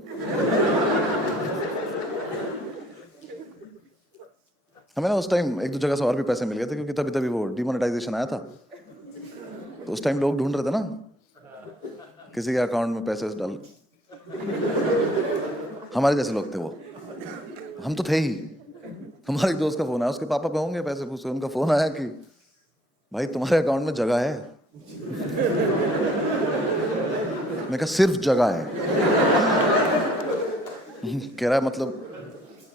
हमें ना उस टाइम 1-2 जगह से और भी पैसे मिल गए थे, क्योंकि तभी तभी वो डिमोनेटाइजेशन आया था। तो उस टाइम लोग ढूंढ रहे थे ना किसी के अकाउंट में पैसे डाल। हमारे जैसे लोग थे वो, हम तो थे ही। हमारे एक दोस्त का फोन आया, उसके पापा पे होंगे पैसे पूछे। उनका फोन आया कि भाई तुम्हारे अकाउंट में जगह है। मैं कहा सिर्फ जगह है? कह रहा है मतलब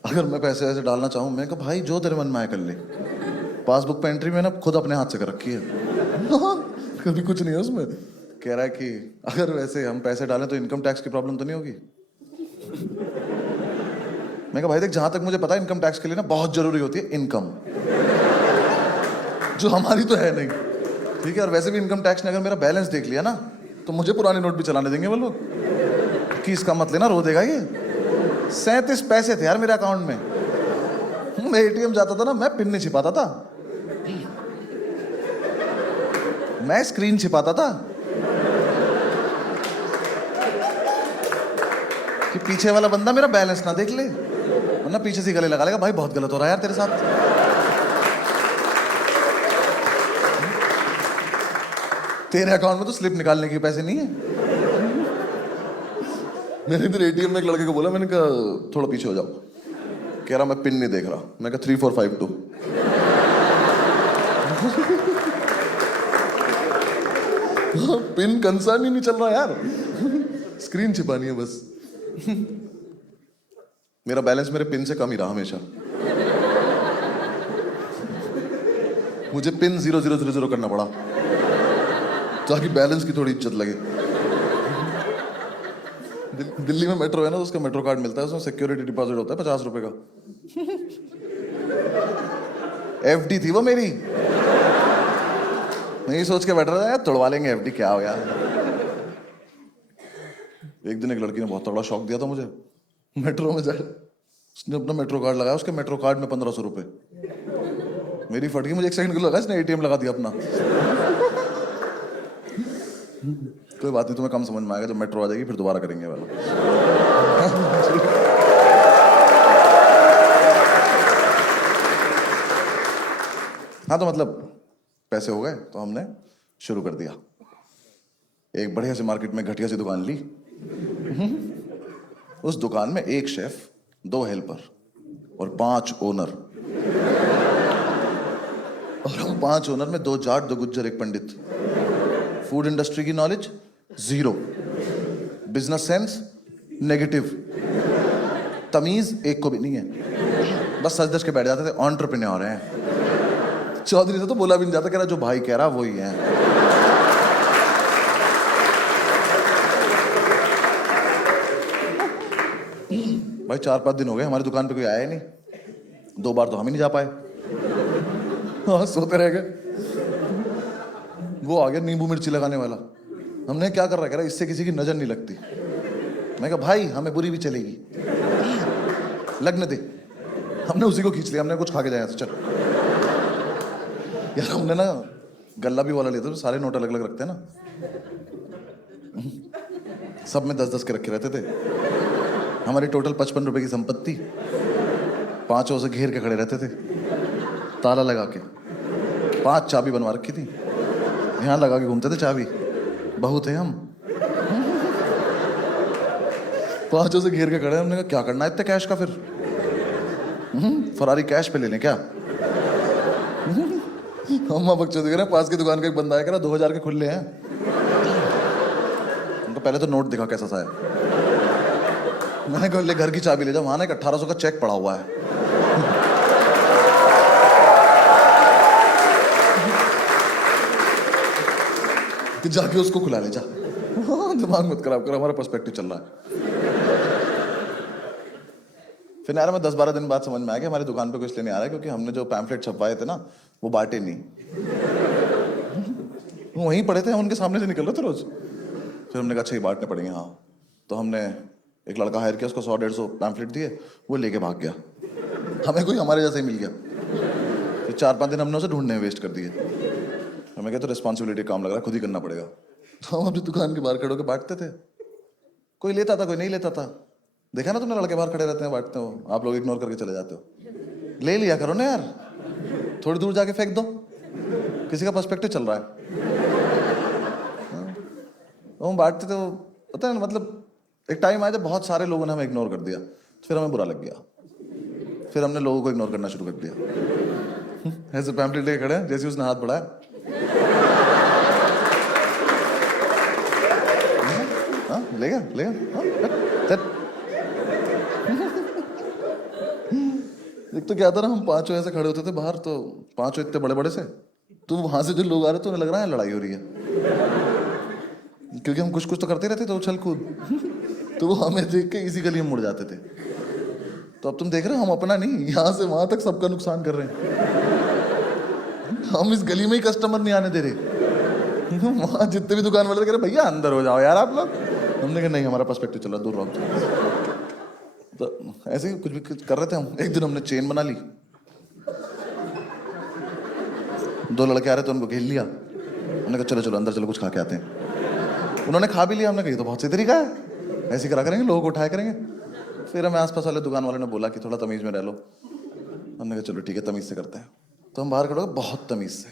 अगर मैं पैसे ऐसे डालना चाहूं? मैं कहा भाई जो तेरे मन में आए कर ले। पासबुक पे एंट्री मैंने खुद अपने हाथ से कर रखी है। कभी कुछ नहीं है उसमें। कह रहा है कि अगर वैसे हम पैसे डालें तो इनकम टैक्स की प्रॉब्लम तो नहीं होगी? मैं कहा भाई देख, जहां तक मुझे पता है इनकम टैक्स के लिए ना बहुत जरूरी होती है इनकम, जो हमारी तो है नहीं। ठीक है, और वैसे भी इनकम टैक्स ने अगर मेरा बैलेंस देख लिया ना तो मुझे पुराने नोट भी चलाने देंगे वो लोग कि इसका मत लेना, रो देगा ये। 37 पैसे थे यार मेरे अकाउंट में। मैं एटीएम जाता था ना, मैं पिन नहीं छिपाता था, मैं स्क्रीन छिपाता था कि पीछे वाला बंदा मेरा बैलेंस ना देख ले, वरना पीछे से गले लगा लेगा, भाई बहुत गलत हो रहा है यार तेरे साथ। तेरे अकाउंट में तो स्लिप निकालने के पैसे नहीं है। मैंने इधर एटीएम में एक लड़के को बोला, मैंने कहा थोड़ा पीछे हो जाओ। कह रहा मैं पिन नहीं देख रहा। मैं कहा 3452। पिन कंसर्न ही नहीं चल रहा यार, स्क्रीन छिपानी है बस। मेरा बैलेंस मेरे पिन से कम ही रहा हमेशा। मुझे पिन 0000 करना पड़ा ताकि बैलेंस की थोड़ी इज्जत लगे। दिल्ली में मेट्रो है ना, उसका मेट्रो कार्ड मिलता है, उसमें सिक्योरिटी डिपॉजिट होता है 50 रुपए का। एफडी थी वो मेरी। मैं ये सोच के बैठ रहा था यार तोड़वा लेंगे एफडी, क्या हो यार। एक दिन एक लड़की ने बहुत तगड़ा शौक दिया था मुझे। मेट्रो में जाए, उसने अपना मेट्रो कार्ड लगाया, उसके मेट्रो कार्ड में 1500 रुपए। मेरी फट गई, मुझे 1 सेकंड को लगा इसने एटीएम लगा दिया अपना। कोई बात नहीं, तुम्हें कम समझ में आएगा, जब मेट्रो आ जाएगी फिर दोबारा करेंगे वाला। हाँ तो मतलब पैसे हो गए तो हमने शुरू कर दिया। एक बढ़िया सी मार्केट में घटिया सी दुकान ली। उस दुकान में 1 शेफ, 2 हेल्पर और 5 ओनर। और हम 5 ओनर में 2 जाट, 2 गुज्जर, 1 पंडित। फूड इंडस्ट्री की नॉलेज 0, बिजनेस सेंस नेगेटिव, तमीज एक को भी नहीं है। बस सच धज के बैठ जाते थे, एंटरप्रेन्योर हैं। चौधरी से तो बोला भी नहीं जाता, कह रहा जो भाई कह रहा वही है। भाई 4-5 दिन हो गए हमारी दुकान पे कोई आया ही नहीं। 2 बार तो हम ही नहीं जा पाए। हाँ सोते रह गए। वो आ गया नींबू मिर्ची लगाने वाला। हमने क्या कर रहा है, कह रहा इससे किसी की नजर नहीं लगती। मैं कहा भाई हमें बुरी भी चलेगी, लगने दे। हमने उसी को खींच लिया, हमने कुछ खा के जाया तो चल। यार हमने ना गल्ला भी वाला लिया था, सारे नोट अलग अलग रखते हैं ना, सब में 10-10 के रखे रहते थे। हमारी टोटल 55 रुपए की संपत्ति, 5 से घेर के खड़े रहते थे, ताला लगा के। 5 चाबी बनवा रखी थी, यहाँ लगा के घूमते थे चाबी। बहू थे हम। 5 से घेर के खड़े। हमने कहा क्या करना है इतने कैश का फिर? फरारी कैश पे ले लें क्या? हम बच्चे देख रहे हैं, पास की दुकान का एक बंदा आया, कह रहा 2000 के खुले हैं। उनको पहले तो नोट दिखा कैसा सा है। मैंने कहा ले घर की चाबी ले जाओ, वहां ना एक 1800 का चेक पड़ा हुआ है। कि जाके उसको खुला ले जा। दिमाग मत खराब कर, हमारा पर्सपेक्टिव चल रहा है। फिर यार मैं 10-12 दिन बाद समझ में आया कि हमारी दुकान पे कुछ इसलिए नहीं आ रहा है क्योंकि हमने जो पैम्फलेट छपवाए थे ना वो बांटे नहीं। वो वहीं पड़े थे, हम उनके सामने से निकल रहे थे रोज। फिर हमने कहा अच्छा ये बांटने पड़ेंगे। हाँ, तो हमने एक लड़का हायर किया, उसको 100-150 पैम्फलेट दिए, वो लेके भाग गया। हमें कोई हमारे जैसा ही मिल गया। फिर 4-5 दिन हमने उसे ढूंढने में वेस्ट कर दिए। हमें क्या तो रिस्पॉन्सिबिलिटी काम लग रहा है, खुद ही करना पड़ेगा। तो हम अपनी दुकान के बाहर खड़े होकर बांटते थे। कोई लेता था, कोई नहीं लेता था। देखा ना तुमने, लड़के बाहर खड़े रहते हैं बांटते हो, आप लोग इग्नोर करके चले जाते हो। ले लिया करो ना यार, थोड़ी दूर जाके फेंक दो, किसी का पर्सपेक्टिव चल रहा है। तो हम बांटते थे, पता है मतलब एक टाइम आया जब बहुत सारे लोगों ने हमें इग्नोर कर दिया, फिर हमें बुरा लग गया। फिर हमने लोगों को इग्नोर करना शुरू कर दिया। ऐसे पैम्पलेट लेके खड़े हैं, जैसे उसने हाथ बढ़ाया, लेगा एक तो क्या था ना, हम 5 ऐसे खड़े होते थे बाहर, तो 5 इतने बड़े बड़े से, तो वहां से जो लोग आ रहे थे उन्हें लग रहा है लड़ाई हो रही है, क्योंकि हम कुछ कुछ तो करते रहते थे उछल कूद। तो वो हमें देख के इसी गली में मुड़ जाते थे। तो अब तुम देख रहे हो, हम अपना नहीं, यहाँ से वहां तक सबका नुकसान कर रहे हैं। हम इस गली में ही कस्टमर नहीं आने दे रहे। वहां जितने भी दुकान वाले थे कह रहे भैया अंदर हो जाओ यार आप लोग। हमने कहा नहीं, हमारा पर्सपेक्टिव चल रहा, दूर रहो। तो ऐसे ही कुछ भी कर रहे थे हम। एक दिन हमने चेन बना ली, 2 लड़के आ रहे थे, उनको घेर लिया। हमने कहा चलो चलो अंदर चलो, कुछ खा के आते हैं। उन्होंने खा भी लिया। हमने कहा ये तो बहुत सही तरीका है, ऐसे करा करेंगे, लोगों को उठाया करेंगे। फिर हमें आसपास वाले दुकान वाले ने बोला कि थोड़ा तमीज में रह लो। हमने कहा चलो ठीक है, तमीज से करते हैं। तो हम बाहर खड़े हो बहुत तमीज से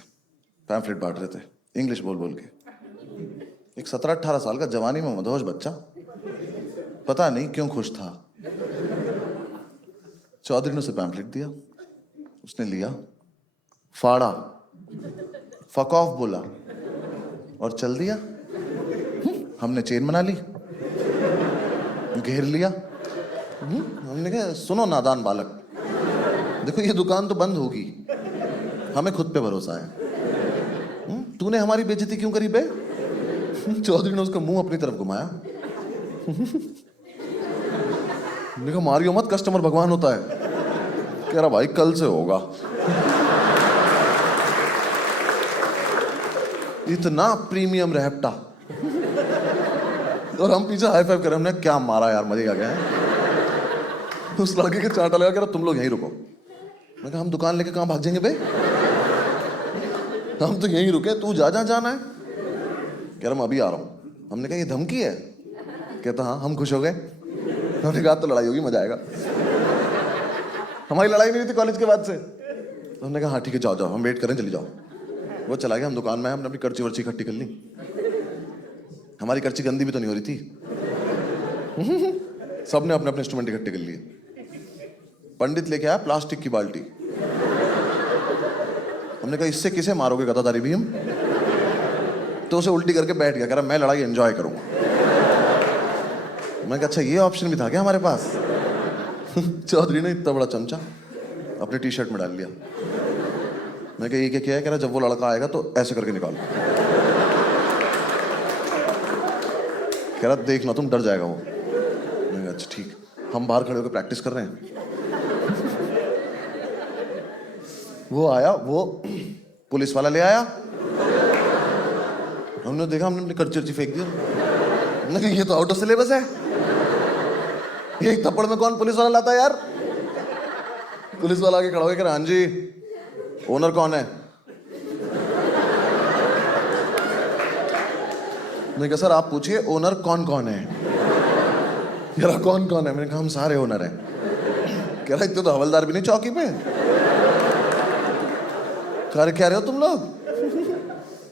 पैम्फलेट बांट रहे थे, इंग्लिश बोल बोल के। एक 17-18 साल का जवानी में मदहोश बच्चा, पता नहीं क्यों खुश था। चौधरी ने उसे पैम्फलेट दिया, उसने लिया, फाड़ा, फक ऑफ बोला और चल दिया। हमने चेन बना ली, घेर लिया। हमने कहा सुनो नादान बालक, देखो ये दुकान तो बंद होगी, हमें खुद पे भरोसा है। तूने हमारी बेइज्जती क्यों करी बे? चौधरी ने उसका मुंह अपनी तरफ घुमाया। देखो मारियो मत, कस्टमर भगवान होता है। कह रहा भाई कल से होगा। इतना प्रीमियम रहपटा। और हम पीछे हाई फाइव कर रहे हैं। हमने क्या मारा यार, मजे आ गया। उस लड़के के चांटा लगा, कह रहा तुम लोग यहीं रुको। मैं कहा हम दुकान लेके कहां भाग जाएंगे बे, हम तो यहीं रुके, तू जा जा जाना है। कह रहा मैं अभी आ रहा हूं। हमने कहा ये धमकी है? कहता हाँ। हम खुश हो गए। हमने कहा तो लड़ाई होगी, मजा आएगा। हमारी लड़ाई नहीं थी कॉलेज के बाद से। तो हमने कहा हाँ ठीक है, जाओ जाओ, हम वेट करें, चली जाओ। वो चला गया, हम दुकान में, हमने अपनी कर्ची वर्ची इकट्ठी कर ली। हमारी कर्ची गंदी भी तो नहीं हो रही थी। सबने अपने अपने इंस्ट्रूमेंट इकट्ठे कर लिए। पंडित लेके आया प्लास्टिक की बाल्टी। हमने कहा इससे किसे मारोगे गदादारी भीम? तो उसे उल्टी करके बैठ गया, कह रहा मैं लड़ाई एंजॉय करूंगा। मैं कहा अच्छा ये ऑप्शन भी था क्या हमारे पास? चौधरी ने इतना बड़ा चमचा अपने टी शर्ट में डाल लिया। मैं कहा ये क्या किया है? कह रहा जब वो लड़का आएगा तो ऐसे करके निकालो। कह रहा देखना तुम, डर जाएगा वो। मैं कहा अच्छा ठीक। हम बाहर खड़े होकर प्रैक्टिस कर रहे हैं। वो आया, वो पुलिस वाला ले आया। हमने देखा, हमने अपनी कर्ची फेंक दिया। हमने कहा ये तो आउट ऑफ सिलेबस है, एक थप्पड़ में कौन पुलिस वाला लाता है यार? पुलिस वाला आगे खड़ा हो गया, हाँ जी ओनर कौन है? मैं कहा सर आप पूछिए ओनर कौन कौन है। कह रहा कौन कौन है? मैंने कहा हम सारे ओनर हैं। कह रहा इतने तो हवलदार भी नहीं चौकी पे। कह रहे क्या रहे हो तुम लोग?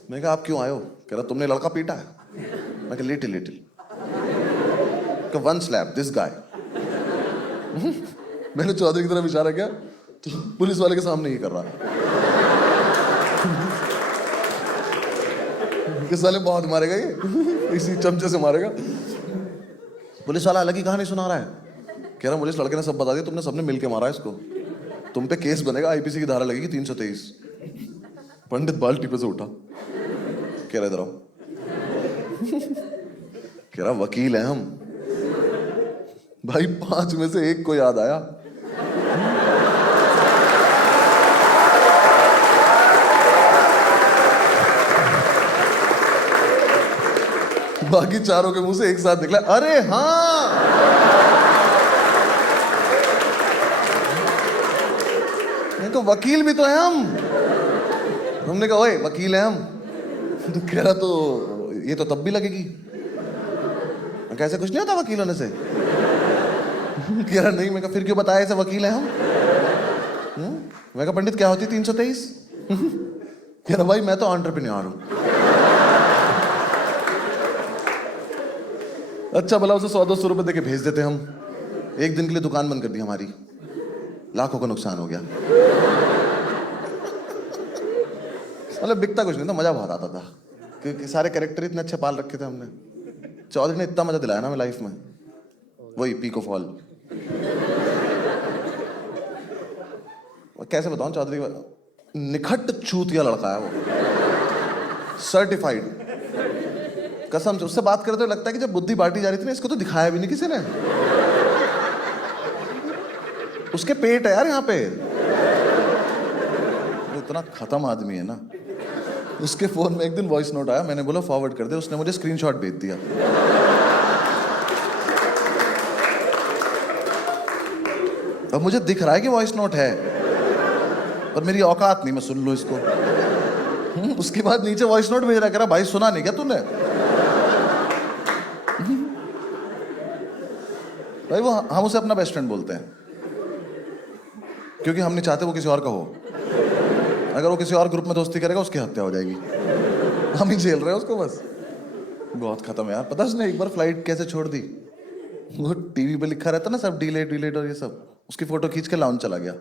मैंने कहा आप क्यों आए हो? कह रहा तुमने लड़का पीटा है। मैं कहा little little. One slap this guy. मैंने चौधरी की तरफ इशारा किया तो पुलिस वाले के सामने ही कर रहा किस साले बहुत मारेगा ये, इसी चमचे से मारेगा। पुलिस वाला अलग ही कहानी सुना रहा है। कह रहा पुलिस लड़के ने सब बता दिया, तुमने सबने मिलके मारा इसको, तुम पे केस बनेगा, आईपीसी की धारा लगेगी 323। पंडित बाल्टी पे से उठा, कह रहा इधर आओ। कह रहा वकील है हम। भाई 5 में से 1 को याद आया। बाकी चारों के मुंह से एक साथ निकला अरे हाँ। नहीं तो वकील भी तो है हम। हमने कहा ओए वकील है हम। तो कह रहा तो ये तो तब भी लगेगी। कैसे कुछ नहीं होता वकील होने से? कह रहा नहीं। मैं कहा फिर क्यों बताया ऐसे वकील है हम? मैं कहा पंडित क्या होती 323? कह रहा भाई मैं तो एंटरप्रेन्योर हूं। अच्छा भला उसे 100-200 रुपए देके भेज देते हम। एक दिन के लिए दुकान बंद कर दी हमारी, लाखों का नुकसान हो गया। मतलब बिकता कुछ नहीं था, मजा बहुत आता था क्योंकि सारे कैरेक्टर इतने अच्छे पाल रखे थे हमने। चौधरी ने इतना मजा दिलाया ना मैं लाइफ में, वही पीको फॉल। कैसे बताऊं, चौधरी निखट चूतिया लड़का है वो, सर्टिफाइड। कसम से उससे बात करते तो लगता है कि जब बुद्धि बांटी जा रही थी ना, इसको तो दिखाया भी नहीं किसी ने। उसके पेट है यार यहाँ पे। इतना खत्म आदमी है ना। उसके फोन में एक दिन वॉइस नोट आया, मैंने बोला फॉरवर्ड कर दे, उसने मुझे स्क्रीनशॉट भेज दिया। अब मुझे दिख रहा है कि वॉइस नोट है, पर मेरी औकात नहीं मैं सुन लूं इसको। उसके बाद नीचे वॉइस नोट भेज रहा, कह रहा भाई सुना नहीं क्या तूने? भाई वो हम उसे अपना बेस्ट फ्रेंड बोलते हैं क्योंकि हम नहीं चाहते वो किसी और का हो। अगर वो किसी और ग्रुप में दोस्ती करेगा उसकी हत्या हो जाएगी। हम ही झेल रहे हैं उसको बस। बहुत खत्म है यार। पता है उसने एक बार फ्लाइट कैसे छोड़ दी? वो टीवी पे लिखा रहता ना सब डिलेट डिलेट और ये सब, उसकी फोटो खींच के लाउंज चला गया।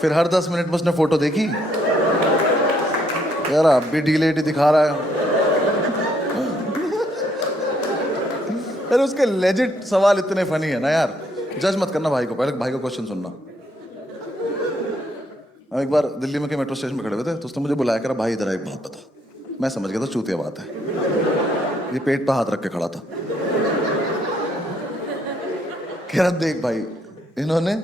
फिर हर 10 मिनट में उसने फोटो देखी, यार अब भी डिलेट ही दिखा रहा है। यार उसके लेजिट सवाल इतने फनी है ना यार। जज मत करना भाई को, पहले भाई का क्वेश्चन सुनना। हम एक बार दिल्ली में के मेट्रो स्टेशन में खड़े हुए थे, तो उसने मुझे बुलाया, करा भाई इधर एक बात बता। मैं समझ गया था चूतिया बात है। ये पेट पे हाथ रख के खड़ा था। कह रहा देख भाई, इन्होंने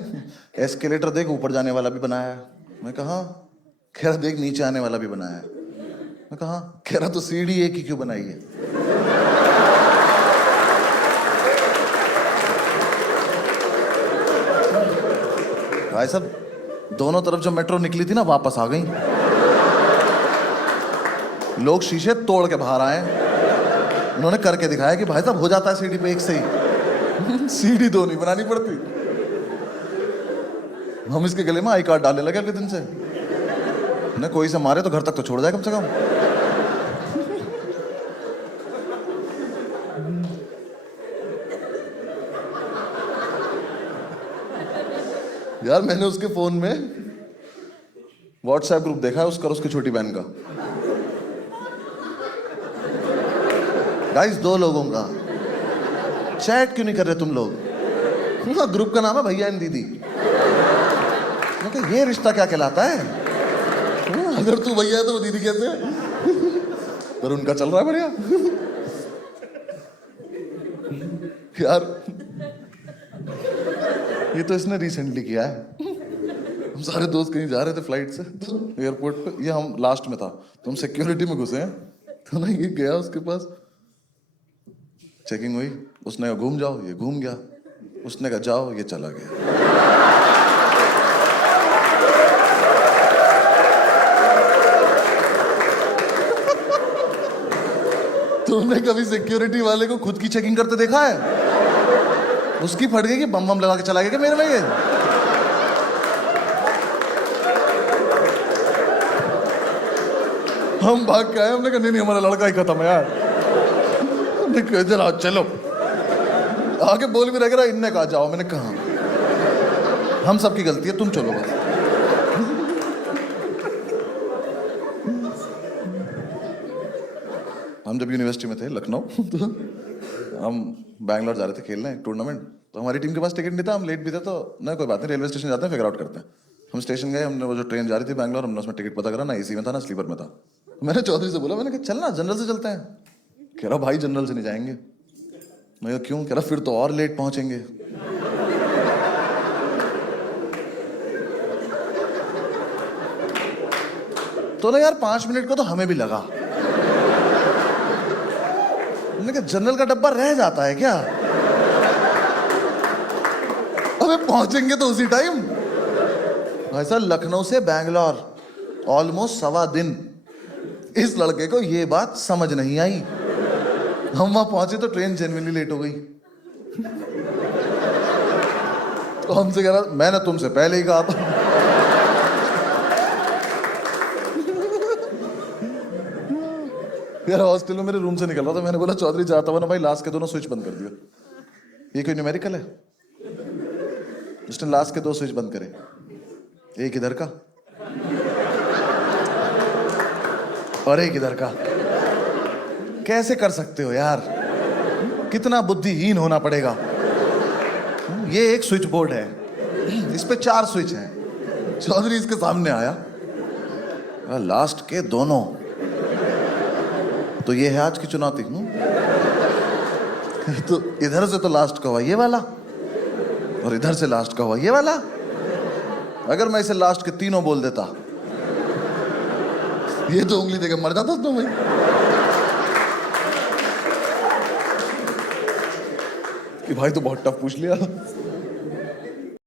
एस्केलेटर देख ऊपर जाने वाला भी बनाया है। मैं कहा, कह रहा देख नीचे आने वाला भी बनाया है। मैं कहा, कह रहा तो सीढ़ी एक ही क्यों बनाई है? भाई साहब दोनों तरफ जो मेट्रो निकली थी ना, वापस आ गई। लोग शीशे तोड़ के बाहर आए। उन्होंने करके दिखाया कि भाई साहब हो जाता है सीढ़ी पे एक से ही। सीढ़ी 2 नहीं बनानी पड़ती। हम इसके गले में आई कार्ड डालने लगे अगले दिन से। न कोई से मारे तो घर तक तो छोड़ जाए कम से कम। यार मैंने उसके फोन में व्हाट्सएप ग्रुप देखा है उसका और उसकी छोटी बहन का। गाइस 2 लोगों का चैट क्यों नहीं कर रहे तुम लोग? ग्रुप का नाम है भैया एंड दीदी। ये रिश्ता क्या कहलाता है? अगर तू भैया है तो वो दीदी कैसे है? पर उनका चल रहा है बढ़िया। यार ये तो इसने रिसेंटली किया है। हम सारे दोस्त कहीं जा रहे थे फ्लाइट से, तो एयरपोर्ट पे, ये हम लास्ट में था, तो हम सिक्योरिटी में घुसे हैं। तो ना ये गया उसके पास, चेकिंग हुई, उसने कहा घूम जाओ, ये घूम गया। उसने कहा जाओ, ये चला गया। तुमने कभी सिक्योरिटी वाले को खुद की चेकिंग करते देखा है? उसकी फट गई कि बम बम लगा के चला गया क्या मेरे में ये? हम भाग के आए, हमने कहा नहीं नहीं हमारा लड़का ही खत्म है यार। हमने कहा चलो चलो, आगे बोल भी रहा इनने कहा जाओ, मैंने कहा हम सबकी गलती है, तुम चलो बस। हम जब यूनिवर्सिटी में थे लखनऊ, तो हम बैंगलोर जा रहे थे खेलने एक टूर्नामेंट, तो हमारी टीम के पास टिकट नहीं था, हम लेट भी थे, तो ना कोई बात नहीं, रेलवे स्टेशन जाते हैं फिगर आउट करते हैं। हम स्टेशन गए, हमने वो जो ट्रेन जा रही थी बैंगलोर, हमने उसमें टिकट पता करा, ना एसी में था ना स्लीपर में था। मैंने चौधरी से बोला, मैंने कहा चलना जनरल से चलते हैं। कह रहा भाई जनरल से नहीं जाएंगे। मैं कहा क्यों? कह रहा फिर तो और लेट पहुंचेंगे। तो ना यार 5 मिनट को तो हमें भी लगा। मैंने कहा जनरल का डब्बा रह जाता है क्या? अबे पहुंचेंगे तो उसी टाइम। ऐसा लखनऊ से बैंगलोर ऑलमोस्ट 1.25 दिन। इस लड़के को ये बात समझ नहीं आई। हम वहां पहुंचे तो ट्रेन जेन्युइनली लेट हो गई। तो हमसे कह रहा मैंने तुमसे पहले ही कहा था। यार हॉस्टल में मेरे रूम से निकल रहा था, मैंने बोला चौधरी जाता हुआ ना भाई लास्ट के दोनों स्विच बंद कर दियो। ये कोई न्यूमेरिकल है? उसने लास्ट के 2 स्विच बंद करे, एक इधर का और एक इधर का। कैसे कर सकते हो यार? कितना बुद्धिहीन होना पड़ेगा। ये एक स्विच बोर्ड है, इस पे 4 स्विच हैं। चौधरी इसके सामने आया, लास्ट के दोनों। तो ये है आज की चुनौती। तो इधर से तो लास्ट का हुआ ये वाला, और इधर से लास्ट का हुआ ये वाला। अगर मैं इसे लास्ट के तीनों बोल देता, ये तो उंगली देकर मर जाता तो भाई। कि भाई तो बहुत टफ पूछ लिया।